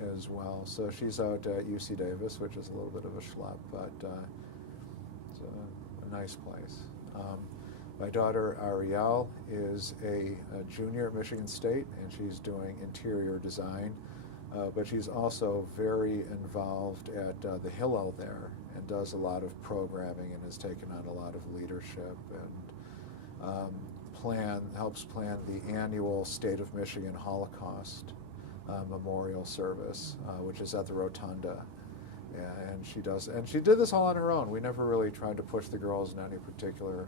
as well. So she's out at UC Davis, which is a little bit of a schlep, but it's a nice place. My daughter Ariel is a junior at Michigan State, and she's doing interior design, but she's also very involved at the Hillel there and does a lot of programming and has taken on a lot of leadership and helps plan the annual State of Michigan Holocaust memorial service, which is at the Rotunda. And she did this all on her own. We never really tried to push the girls in any particular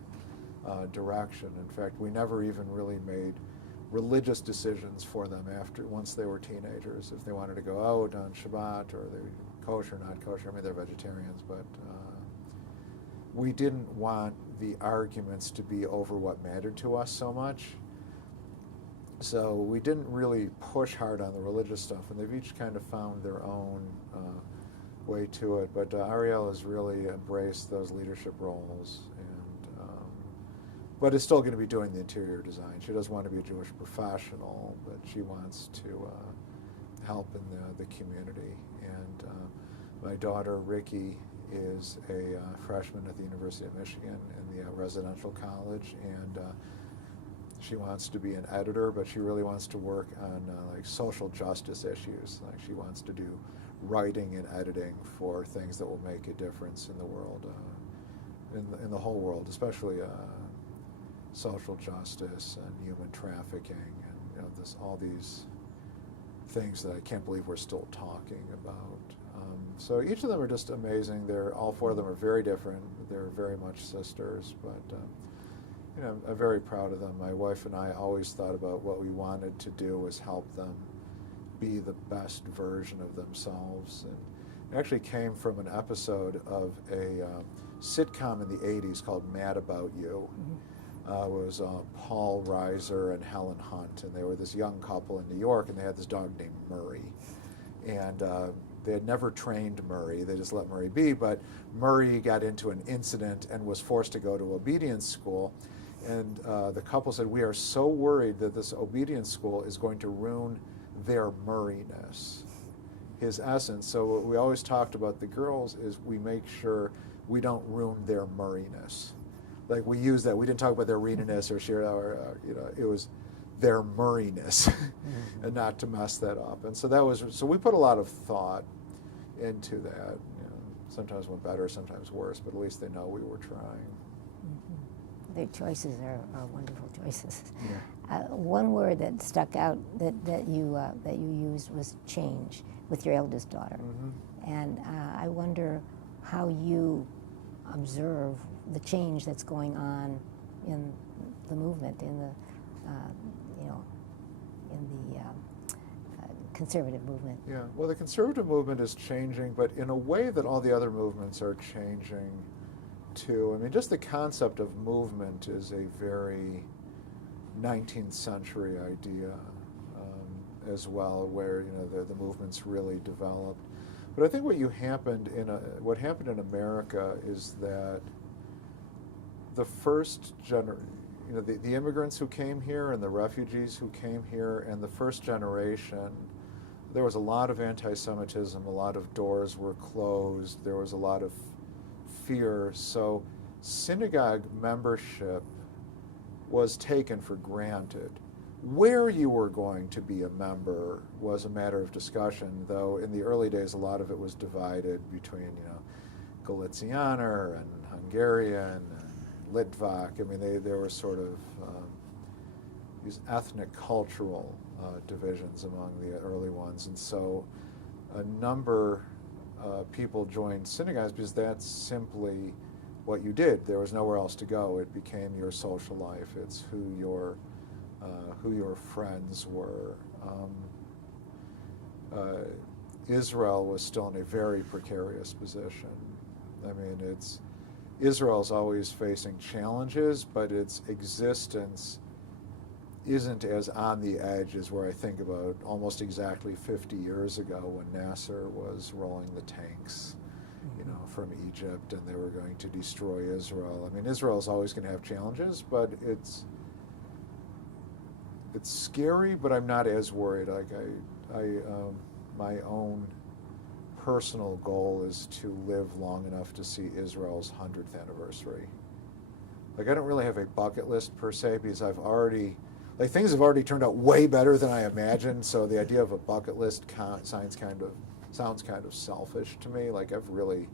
direction. In fact, we never even really made religious decisions for them once they were teenagers. If they wanted to go out on Shabbat, or they kosher, not kosher. I mean, they're vegetarians, but we didn't want the arguments to be over what mattered to us so much. So we didn't really push hard on the religious stuff, and they've each kind of found their own way to it. But Ariel has really embraced those leadership roles, but is still going to be doing the interior design. She doesn't want to be a Jewish professional, but she wants to help in the community. And my daughter Ricky is a freshman at the University of Michigan in the residential college, and she wants to be an editor, but she really wants to work on like social justice issues. Like she wants to do writing and editing for things that will make a difference in the world, in the whole world, especially social justice and human trafficking, and all these things that I can't believe we're still talking about. So each of them are just amazing. All four of them are very different. They're very much sisters, but I'm very proud of them. My wife and I always thought about what we wanted to do was help them be the best version of themselves. And it actually came from an episode of a sitcom in the 80s called Mad About You. It was Paul Reiser and Helen Hunt, and they were this young couple in New York, and they had this dog named Murray. And they had never trained Murray. They just let Murray be, but Murray got into an incident and was forced to go to obedience school. And the couple said, "We are so worried that this obedience school is going to ruin their Murrayness," his essence. So what we always talked about the girls is we make sure we don't ruin their Murrayness. Like we use that. We didn't talk about their Rena-ness or it was their Murrayness, and not to mess that up. And so we put a lot of thought into that. Sometimes went better, sometimes worse, but at least they know we were trying. Their choices are wonderful choices. Yeah. One word that stuck out that you used was change with your eldest daughter, and I wonder how you observe the change that's going on in the movement, in the conservative movement. Yeah, well, the conservative movement is changing, but in a way that all the other movements are changing too. I mean, just the concept of movement is a very 19th century idea as well, where the movements really developed. But I think what happened in America is that the first the immigrants who came here and the refugees who came here, and the first generation, there was a lot of anti-Semitism, a lot of doors were closed, there was a lot of fear. So synagogue membership was taken for granted. Where you were going to be a member was a matter of discussion, though in the early days a lot of it was divided between Galicianer and Hungarian and Litvak. I mean, there were sort of these ethnic cultural divisions among the early ones, and so a number of people joined synagogues because that's simply what you did. There was nowhere else to go. It became your social life. It's who your friends were. Israel was still in a very precarious position. I mean, Israel's always facing challenges, but its existence isn't as on the edge as where I think about almost exactly 50 years ago when Nasser was rolling the tanks, from Egypt, and they were going to destroy Israel. I mean, Israel's always going to have challenges, but it's scary, but I'm not as worried. Like my own personal goal is to live long enough to see Israel's 100th anniversary. Like, I don't really have a bucket list per se, because I've already, like, things have already turned out way better than I imagined, so the idea of a bucket list sounds kind of selfish to me. Like, I've really,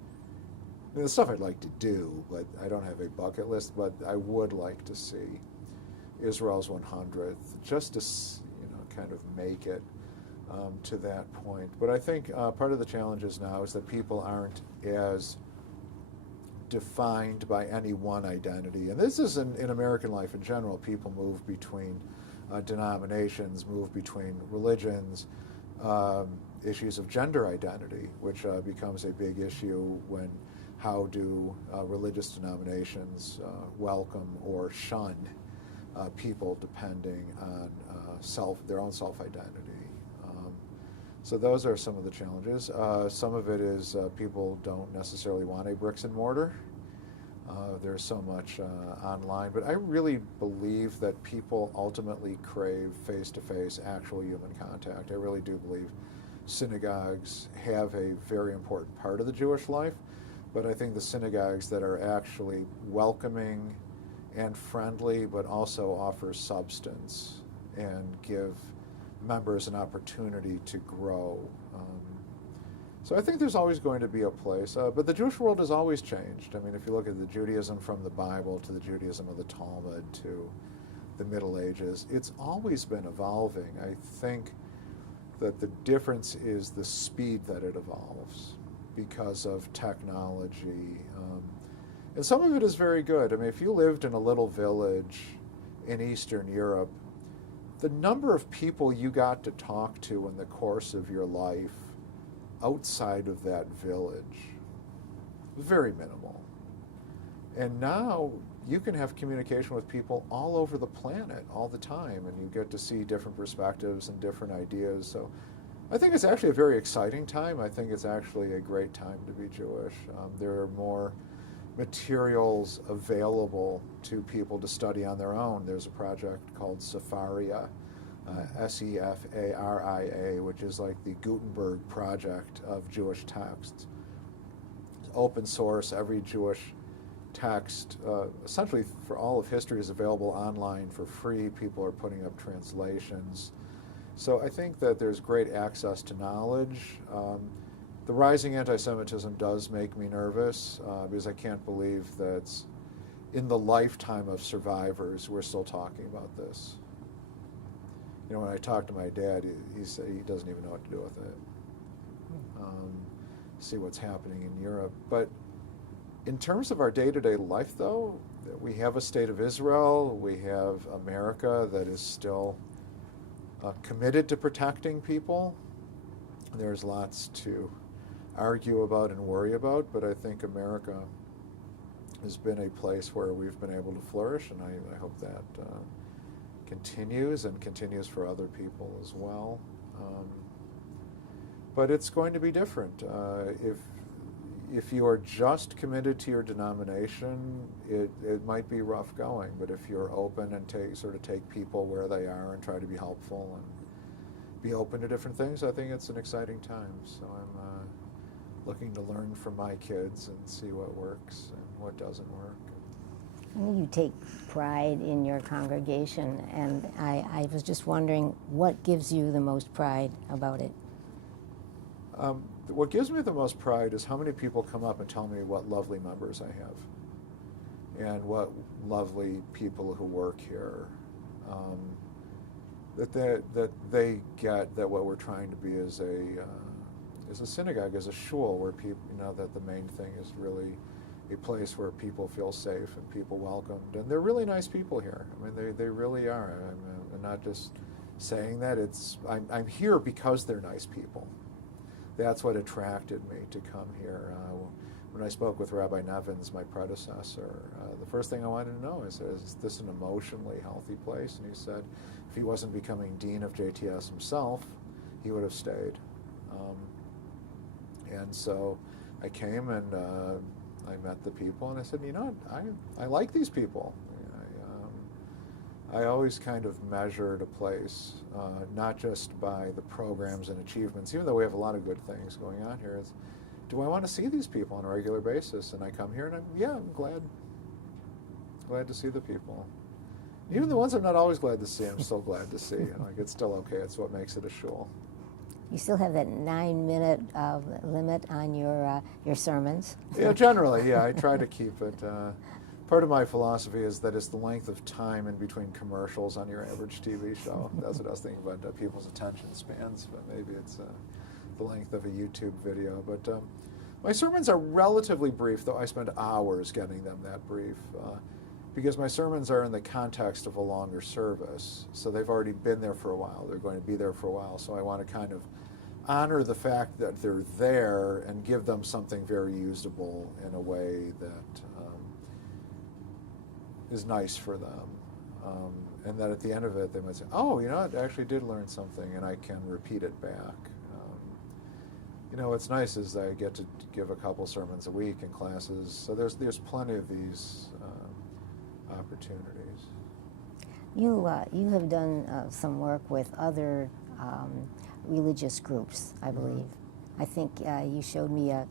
I mean, the stuff I'd like to do, but I don't have a bucket list, but I would like to see Israel's 100th, just to, kind of make it to that point. But I think part of the challenges now is that people aren't as defined by any one identity. And this is in American life in general. People move between denominations, move between religions, issues of gender identity, which becomes a big issue when how do religious denominations welcome or shun people depending on their own self-identity. So those are some of the challenges. Some of it is people don't necessarily want a bricks and mortar. There's so much online, but I really believe that people ultimately crave face-to-face, actual human contact. I really do believe synagogues have a very important part of the Jewish life, but I think the synagogues that are actually welcoming and friendly, but also offer substance and give members an opportunity to grow. So I think there's always going to be a place, but the Jewish world has always changed. I mean, if you look at the Judaism from the Bible to the Judaism of the Talmud to the Middle Ages, it's always been evolving. I think that the difference is the speed that it evolves because of technology. And some of it is very good. I mean, if you lived in a little village in Eastern Europe, the number of people you got to talk to in the course of your life outside of that village was very minimal. And now you can have communication with people all over the planet all the time, and you get to see different perspectives and different ideas. So I think it's actually a very exciting time. I think it's actually a great time to be Jewish. There are more materials available to people to study on their own. There's a project called Sefaria, Sefaria, which is like the Gutenberg project of Jewish texts. It's open source. Every Jewish text, essentially for all of history, is available online for free. People are putting up translations. So I think that there's great access to knowledge. The rising anti-Semitism does make me nervous because I can't believe that in the lifetime of survivors we're still talking about this. You know, when I talk to my dad, he said he doesn't even know what to do with it. See what's happening in Europe. But in terms of our day-to-day life, though, we have a state of Israel, we have America that is still committed to protecting people. There's lots to argue about and worry about, but I think America has been a place where we've been able to flourish, and I hope that continues and continues for other people as well. But it's going to be different. If you are just committed to your denomination, it might be rough going, but if you're open and take people where they are and try to be helpful and be open to different things, I think it's an exciting time. So I'm looking to learn from my kids and see what works and what doesn't work. You take pride in your congregation, and I was just wondering what gives you the most pride about it? What gives me the most pride is how many people come up and tell me what lovely members I have and what lovely people who work here. That they get that what we're trying to be is a synagogue, is a shul, where people, that the main thing is really a place where people feel safe and people welcomed, and they're really nice people here. I mean, they really are. I'm not just saying that. I'm here because they're nice people. That's what attracted me to come here. When I spoke with Rabbi Nevins, my predecessor, the first thing I wanted to know is this an emotionally healthy place? And he said if he wasn't becoming dean of JTS himself, he would have stayed. And so I came and I met the people, and I said, I like these people. I always kind of measured a place, not just by the programs and achievements, even though we have a lot of good things going on here. It's, do I want to see these people on a regular basis? And I come here and I'm glad to see the people. Even the ones I'm not always glad to see, I'm still glad to see. Like, it's still okay. It's what makes it a shul. You still have that 9-minute limit on your sermons? Yeah, generally, yeah. I try to keep it. Part of my philosophy is that it's the length of time in between commercials on your average TV show. That's what I was thinking about people's attention spans, but maybe it's the length of a YouTube video. But my sermons are relatively brief, though I spend hours getting them that brief, because my sermons are in the context of a longer service. So they've already been there for a while. They're going to be there for a while. So I want to kind of honor the fact that they're there and give them something very usable in a way that is nice for them, and that at the end of it they might say, oh, you know, I actually did learn something and I can repeat it back. You know, what's nice is I get to give a couple sermons a week in classes, so there's plenty of these opportunities. You have done some work with other religious groups, I believe. I think you showed me a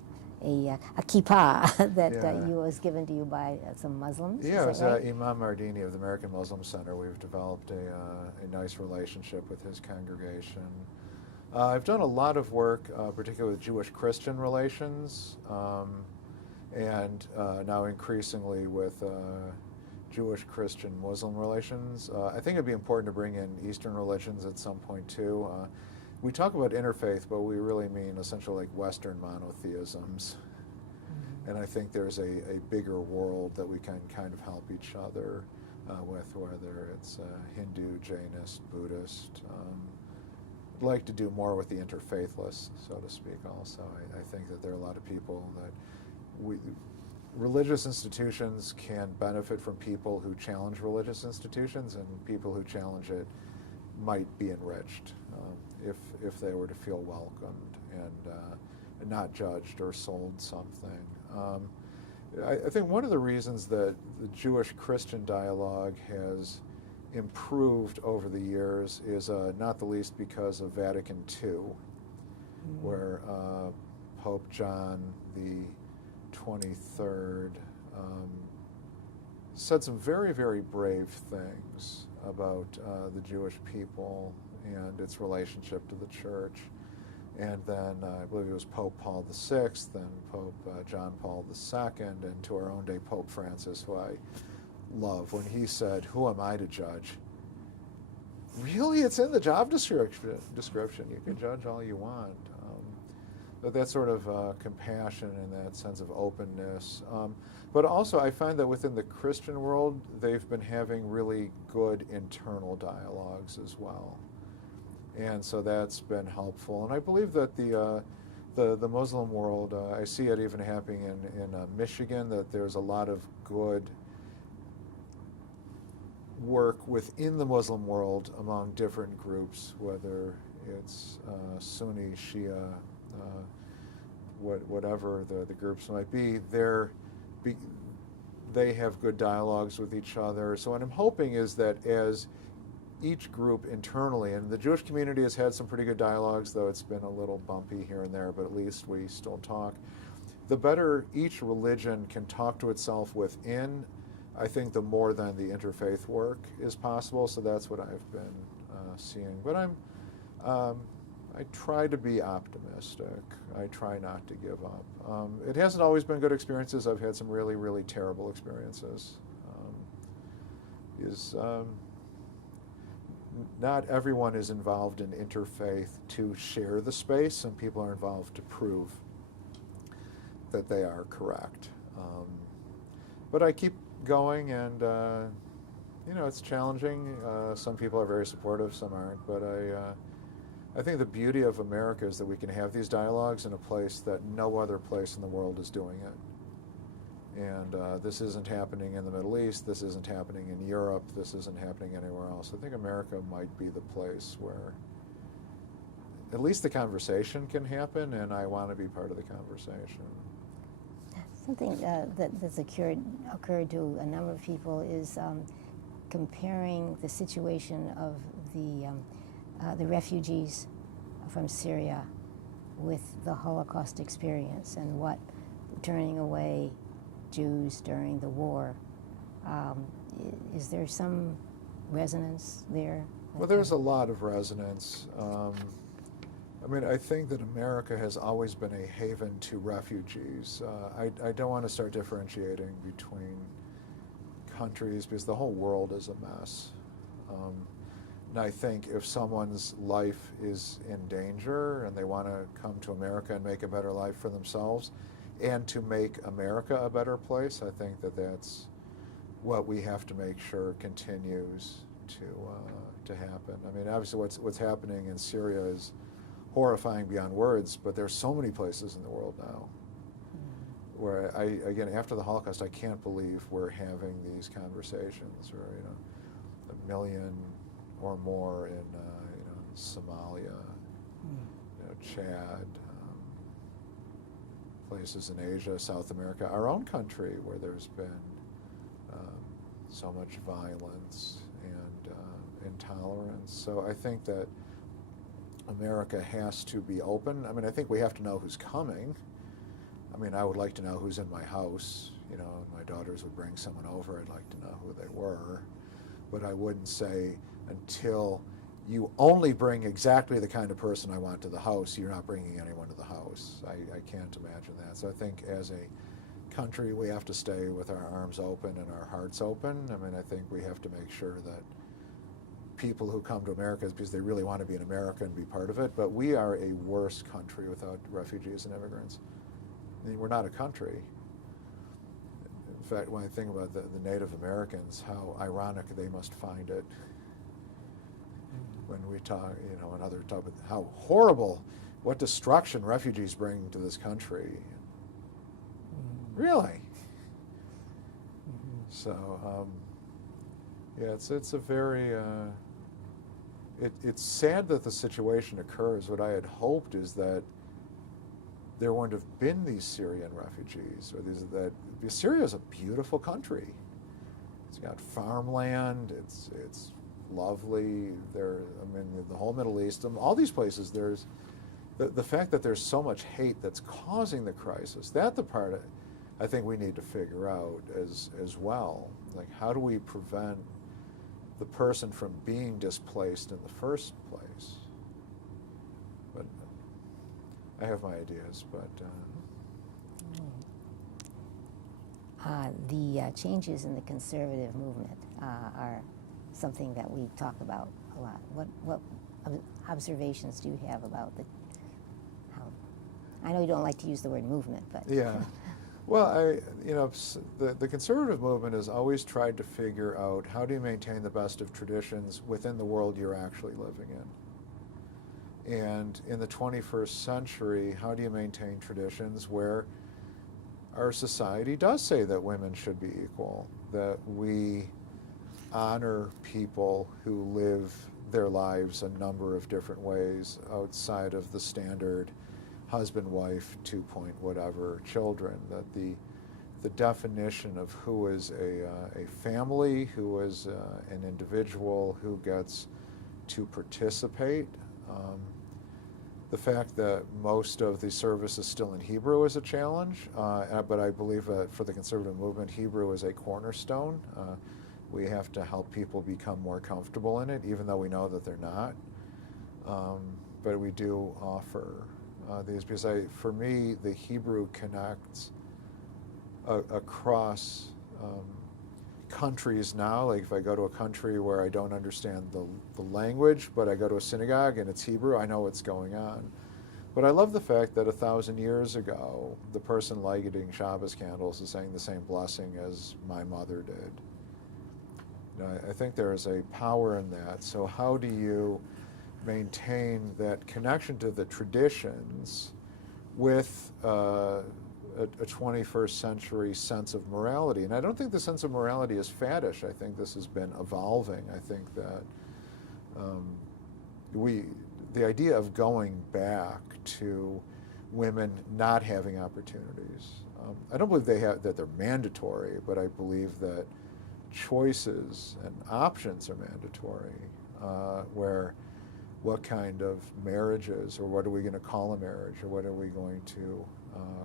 kippah that was given to you by some Muslims. Yeah, it was right? Imam Mardini of the American Muslim Center. We've developed a nice relationship with his congregation. I've done a lot of work, particularly with Jewish-Christian relations, and now increasingly with Jewish-Christian-Muslim relations. I think it'd be important to bring in Eastern religions at some point too. We talk about interfaith, but we really mean essentially like Western monotheisms. And I think there's a bigger world that we can kind of help each other with, whether it's Hindu, Jainist, Buddhist. I'd like to do more with the interfaithless, so to speak, also. I think that there are a lot of people that religious institutions can benefit from people who challenge religious institutions, and people who challenge it might be enriched if they were to feel welcomed and not judged or sold something. I think one of the reasons that the Jewish-Christian dialogue has improved over the years is not the least because of Vatican II, where Pope John the 23rd said some very, very brave things about the Jewish people and its relationship to the church. And then I believe it was Pope Paul VI, then Pope John Paul II, and to our own day Pope Francis, who I love, when he said, "Who am I to judge?" Really, it's in the job description. You can judge all you want. But that sort of compassion and that sense of openness. But also I find that within the Christian world, they've been having really good internal dialogues as well. And so that's been helpful. And I believe that the Muslim world, I see it even happening in Michigan, that there's a lot of good work within the Muslim world among different groups, whether it's Sunni, Shia, whatever the groups might be. They have good dialogues with each other. So what I'm hoping is that as each group internally, and the Jewish community has had some pretty good dialogues, though it's been a little bumpy here and there, but at least we still talk. The better each religion can talk to itself within, I think the more than the interfaith work is possible, so that's what I've been seeing. But I try to be optimistic. I try not to give up. It hasn't always been good experiences. I've had some really, really terrible experiences. Not everyone is involved in interfaith to share the space. Some people are involved to prove that they are correct. But I keep going, and it's challenging. Some people are very supportive, some aren't. But I think the beauty of America is that we can have these dialogues in a place that no other place in the world is doing it. And this isn't happening in the Middle East, this isn't happening in Europe, this isn't happening anywhere else. I think America might be the place where at least the conversation can happen, and I want to be part of the conversation. Something that's occurred to a number of people is comparing the situation of the refugees from Syria with the Holocaust experience and what turning away Jews during the war. Is there some resonance there? Well, there's a lot of resonance. I mean, I think that America has always been a haven to refugees. I don't want to start differentiating between countries because the whole world is a mess. And I think if someone's life is in danger and they want to come to America and make a better life for themselves and to make America a better place, I think that that's what we have to make sure continues to happen. I mean, obviously what's happening in Syria is horrifying beyond words, but there's so many places in the world now where again, after the Holocaust, I can't believe we're having these conversations where, you know, 1 million or more in, you know, Somalia, you know, Chad, places in Asia, South America, our own country where there's been so much violence and intolerance. So I think that America has to be open. I mean, I think we have to know who's coming. I mean, I would like to know who's in my house. You know, my daughters would bring someone over. I'd like to know who they were. But I wouldn't say until you only bring exactly the kind of person I want to the house, you're not bringing anyone to the house. I can't imagine that. So I think as a country, we have to stay with our arms open and our hearts open. I mean, I think we have to make sure that people who come to America is because they really want to be in America and be part of it, but we are a worse country without refugees and immigrants. I mean, we're not a country. In fact, when I think about the Native Americans, how ironic they must find it when we talk, you know, and other talk about how horrible, what destruction refugees bring to this country. Really? So, yeah, it's a very, it's sad that the situation occurs. What I had hoped is that there wouldn't have been these Syrian refugees, or because Syria is a beautiful country. It's got farmland, it's lovely. I mean, the whole Middle East, all these places, there's, the fact that there's so much hate that's causing the crisis, that's the part I think we need to figure out as well. Like, how do we prevent the person from being displaced in the first place? But I have my ideas, but... The changes in the conservative movement are something that we talk about a lot. What observations do you have about how... I know you don't like to use the word movement, but... Yeah. Well, you know, the conservative movement has always tried to figure out how do you maintain the best of traditions within the world you're actually living in. And in the 21st century, how do you maintain traditions where our society does say that women should be equal, that we honor people who live their lives a number of different ways outside of the standard husband, wife, 2 point whatever, children, that the definition of who is a family, who is an individual who gets to participate. The fact that most of the service is still in Hebrew is a challenge, but I believe that for the conservative movement, Hebrew is a cornerstone. We have to help people become more comfortable in it, even though we know that they're not. But we do offer these, because for me, the Hebrew connects across countries now. Like if I go to a country where I don't understand the language, but I go to a synagogue and it's Hebrew, I know what's going on. But I love the fact that 1,000 years ago, the person lighting Shabbos candles is saying the same blessing as my mother did. You know, I think there is a power in that. So how do you maintain that connection to the traditions with a 21st century sense of morality? And I don't think the sense of morality is faddish. I think this has been evolving. I think that the idea of going back to women not having opportunities, I don't believe that they're mandatory, but I believe that choices and options are mandatory, where what kind of marriages, or what are we going to call a marriage, or what are we going to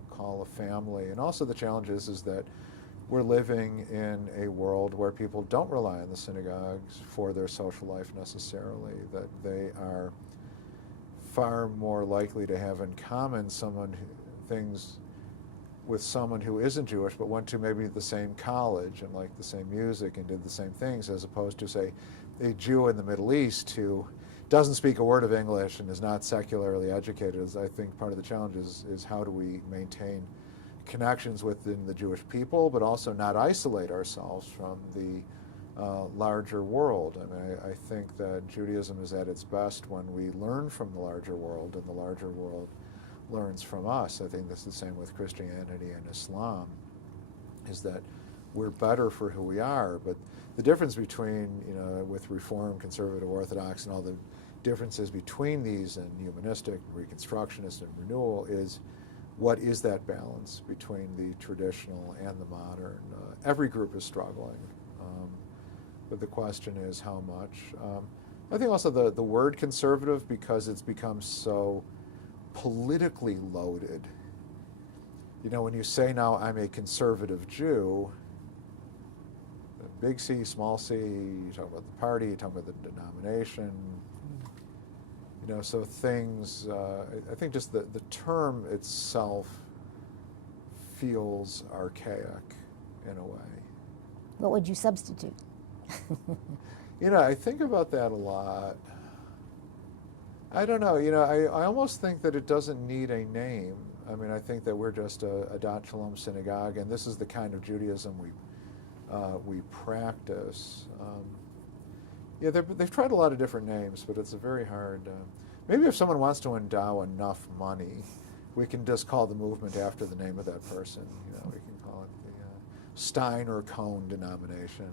call a family. And also the challenge is that we're living in a world where people don't rely on the synagogues for their social life necessarily, that they are far more likely to have in common things with someone who isn't Jewish but went to maybe the same college and liked the same music and did the same things, as opposed to, say, a Jew in the Middle East who doesn't speak a word of English and is not secularly educated. I think part of the challenge is how do we maintain connections within the Jewish people, but also not isolate ourselves from the larger world. I mean, I think that Judaism is at its best when we learn from the larger world, and the larger world learns from us. I think that's the same with Christianity and Islam, is that we're better for who we are. But the difference between, with Reform, Conservative, Orthodox, and all the differences between these and Humanistic, Reconstructionist, and Renewal is, what is that balance between the traditional and the modern? Every group is struggling, but the question is how much. I think also the word conservative, because it's become so politically loaded. When you say now, I'm a conservative Jew, big C, small c, you talk about the party, you talk about the denomination, so things, I think just the term itself feels archaic in a way. What would you substitute? I think about that a lot. I don't know, I almost think that it doesn't need a name. I mean, I think that we're just a Adat Shalom Synagogue, and this is the kind of Judaism we practice. They've tried a lot of different names, but it's a very hard. Maybe if someone wants to endow enough money, we can just call the movement after the name of that person. We can call it the Stein or Cohn denomination.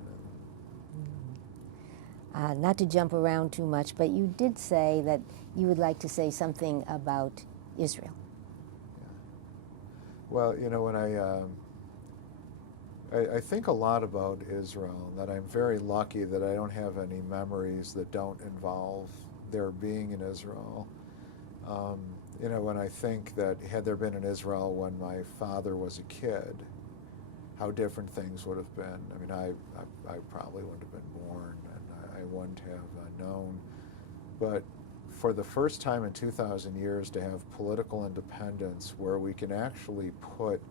Not to jump around too much, but you did say that you would like to say something about Israel. Yeah. Well, when I think a lot about Israel, that I'm very lucky that I don't have any memories that don't involve their being in Israel. When I think that had there been an Israel when my father was a kid, how different things would have been. I mean, I probably wouldn't have been born, and I wouldn't have known. But for the first time in 2,000 years to have political independence where we can actually put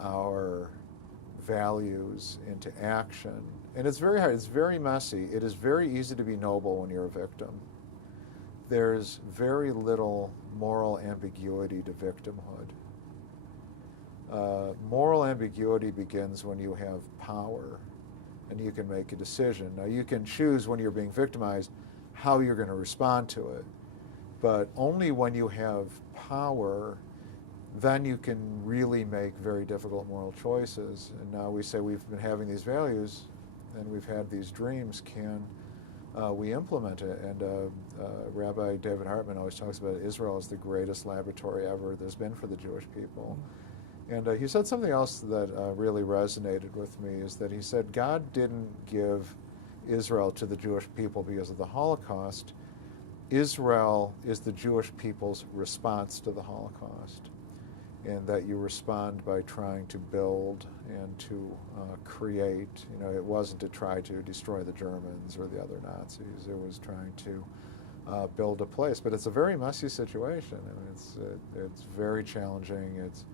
our values into action. And it's very hard, it's very messy. It is very easy to be noble when you're a victim. There's very little moral ambiguity to victimhood. Moral ambiguity begins when you have power and you can make a decision. Now, you can choose when you're being victimized how you're going to respond to it, but only when you have power, then you can really make very difficult moral choices. And now we say we've been having these values and we've had these dreams, can we implement it? And Rabbi David Hartman always talks about Israel as the greatest laboratory ever there's been for the Jewish people. And he said something else that really resonated with me, is that he said God didn't give Israel to the Jewish people because of the Holocaust. Israel is the Jewish people's response to the Holocaust, and that you respond by trying to build and to create. It wasn't to try to destroy the Germans or the other Nazis. It was trying to build a place. But it's a very messy situation. I mean, it's very challenging. It's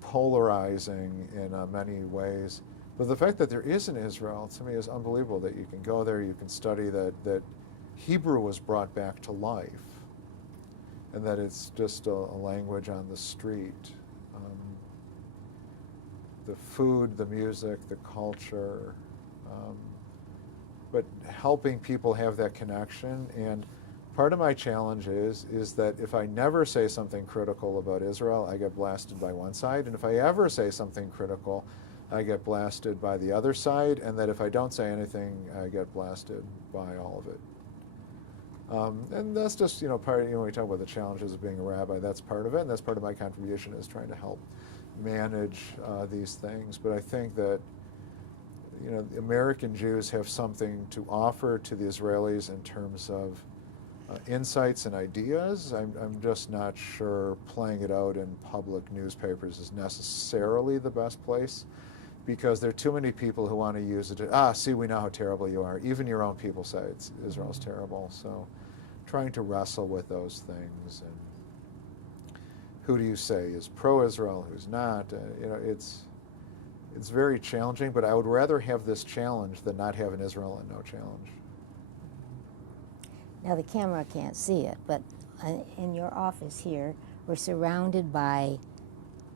polarizing in many ways. But the fact that there is an Israel, to me, is unbelievable, that you can go there, you can study that Hebrew was brought back to life, and that it's just a language on the street. The food, the music, the culture, but helping people have that connection. And part of my challenge is that if I never say something critical about Israel, I get blasted by one side, and if I ever say something critical, I get blasted by the other side, and that if I don't say anything, I get blasted by all of it. And that's just, part of, when we talk about the challenges of being a rabbi, that's part of it, and that's part of my contribution, is trying to help manage these things. But I think that the American Jews have something to offer to the Israelis in terms of insights and ideas. I'm just not sure playing it out in public newspapers is necessarily the best place, because there are too many people who want to use it to, see, we know how terrible you are. Even your own people say Israel's terrible. So trying to wrestle with those things, and who do you say is pro-Israel, who's not? It's very challenging, but I would rather have this challenge than not have an Israel and no challenge. Now the camera can't see it, but in your office here, we're surrounded by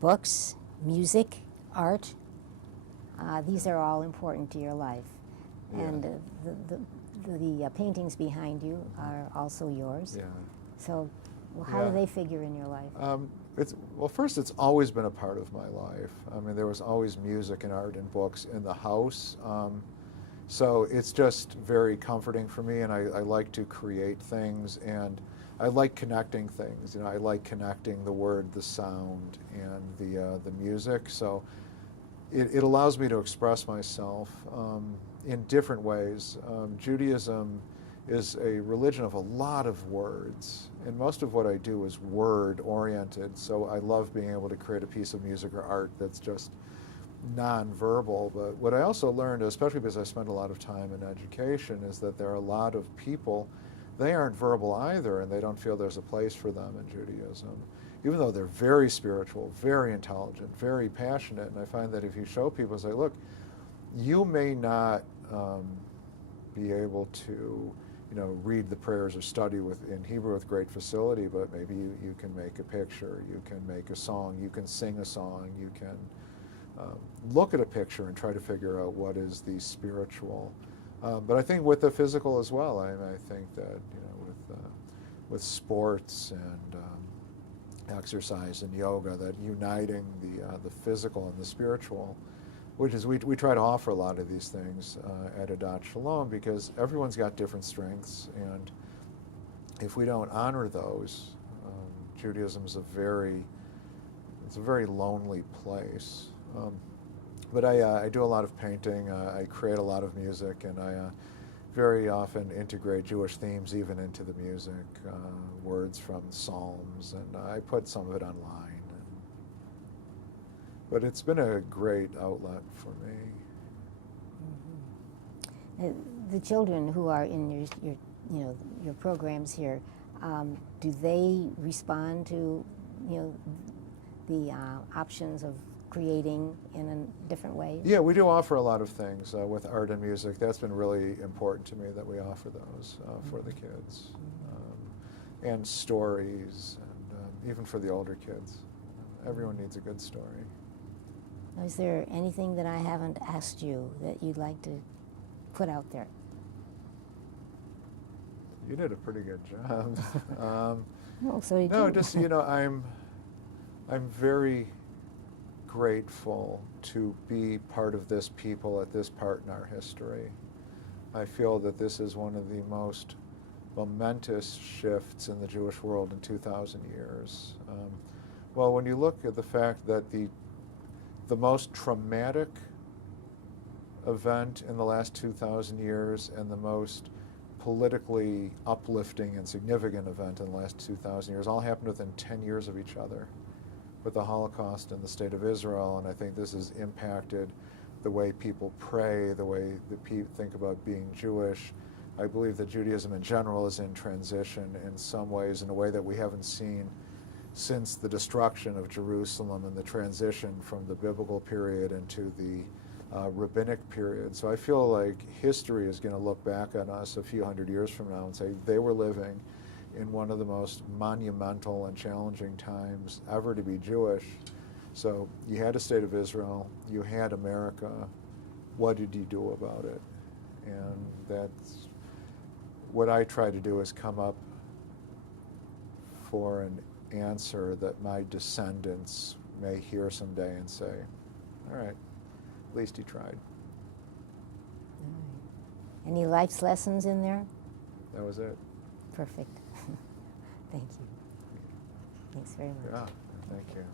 books, music, art. These are all important to your life. Yeah. And the paintings behind you are also yours. Yeah. So how do they figure in your life? First, it's always been a part of my life. I mean, there was always music and art and books in the house. So it's just very comforting for me, and I like to create things, and I like connecting things. I like connecting the word, the sound, and the music. So it allows me to express myself in different ways. Judaism is a religion of a lot of words, and most of what I do is word-oriented, so I love being able to create a piece of music or art that's just non-verbal. But what I also learned, especially because I spent a lot of time in education, is that there are a lot of people, they aren't verbal either, and they don't feel there's a place for them in Judaism, even though they're very spiritual, very intelligent, very passionate. And I find that if you show people, say, look, you may not be able to read the prayers or study in Hebrew with great facility, but maybe you can make a picture, you can make a song, you can sing a song, you can look at a picture and try to figure out what is the spiritual. But I think with the physical as well, I think that with sports and exercise and yoga, that uniting the physical and the spiritual, which is we try to offer a lot of these things at Adat Shalom, because everyone's got different strengths, and if we don't honor those, Judaism is a very lonely place. But I do a lot of painting, I create a lot of music, and I very often integrate Jewish themes even into the music, words from Psalms, and I put some of it online. But it's been a great outlet for me. Mm-hmm. The children who are in your programs here, do they respond to the options of creating in a different way? Yeah, we do offer a lot of things with art and music. That's been really important to me, that we offer those for the kids, and stories, and even for the older kids. Everyone needs a good story. Is there anything that I haven't asked you that you'd like to put out there? You did a pretty good job. So did you. No, just I'm very grateful to be part of this people at this part in our history. I feel that this is one of the most momentous shifts in the Jewish world in 2,000 years. Well, when you look at the fact that the most traumatic event in the last 2,000 years and the most politically uplifting and significant event in the last 2,000 years all happened within 10 years of each other, with the Holocaust and the State of Israel. And I think this has impacted the way people pray, the way that people think about being Jewish. I believe that Judaism in general is in transition in some ways, in a way that we haven't seen since the destruction of Jerusalem and the transition from the biblical period into the rabbinic period. So I feel like history is going to look back on us a few hundred years from now and say they were living in one of the most monumental and challenging times ever to be Jewish. So you had a state of Israel, you had America. What did you do about it? And that's what I try to do, is come up for an answer that my descendants may hear someday and say, all right, at least he tried. All right. Any life's lessons in there? That was it. Perfect. Thank you. Thanks very much. Yeah, thank you.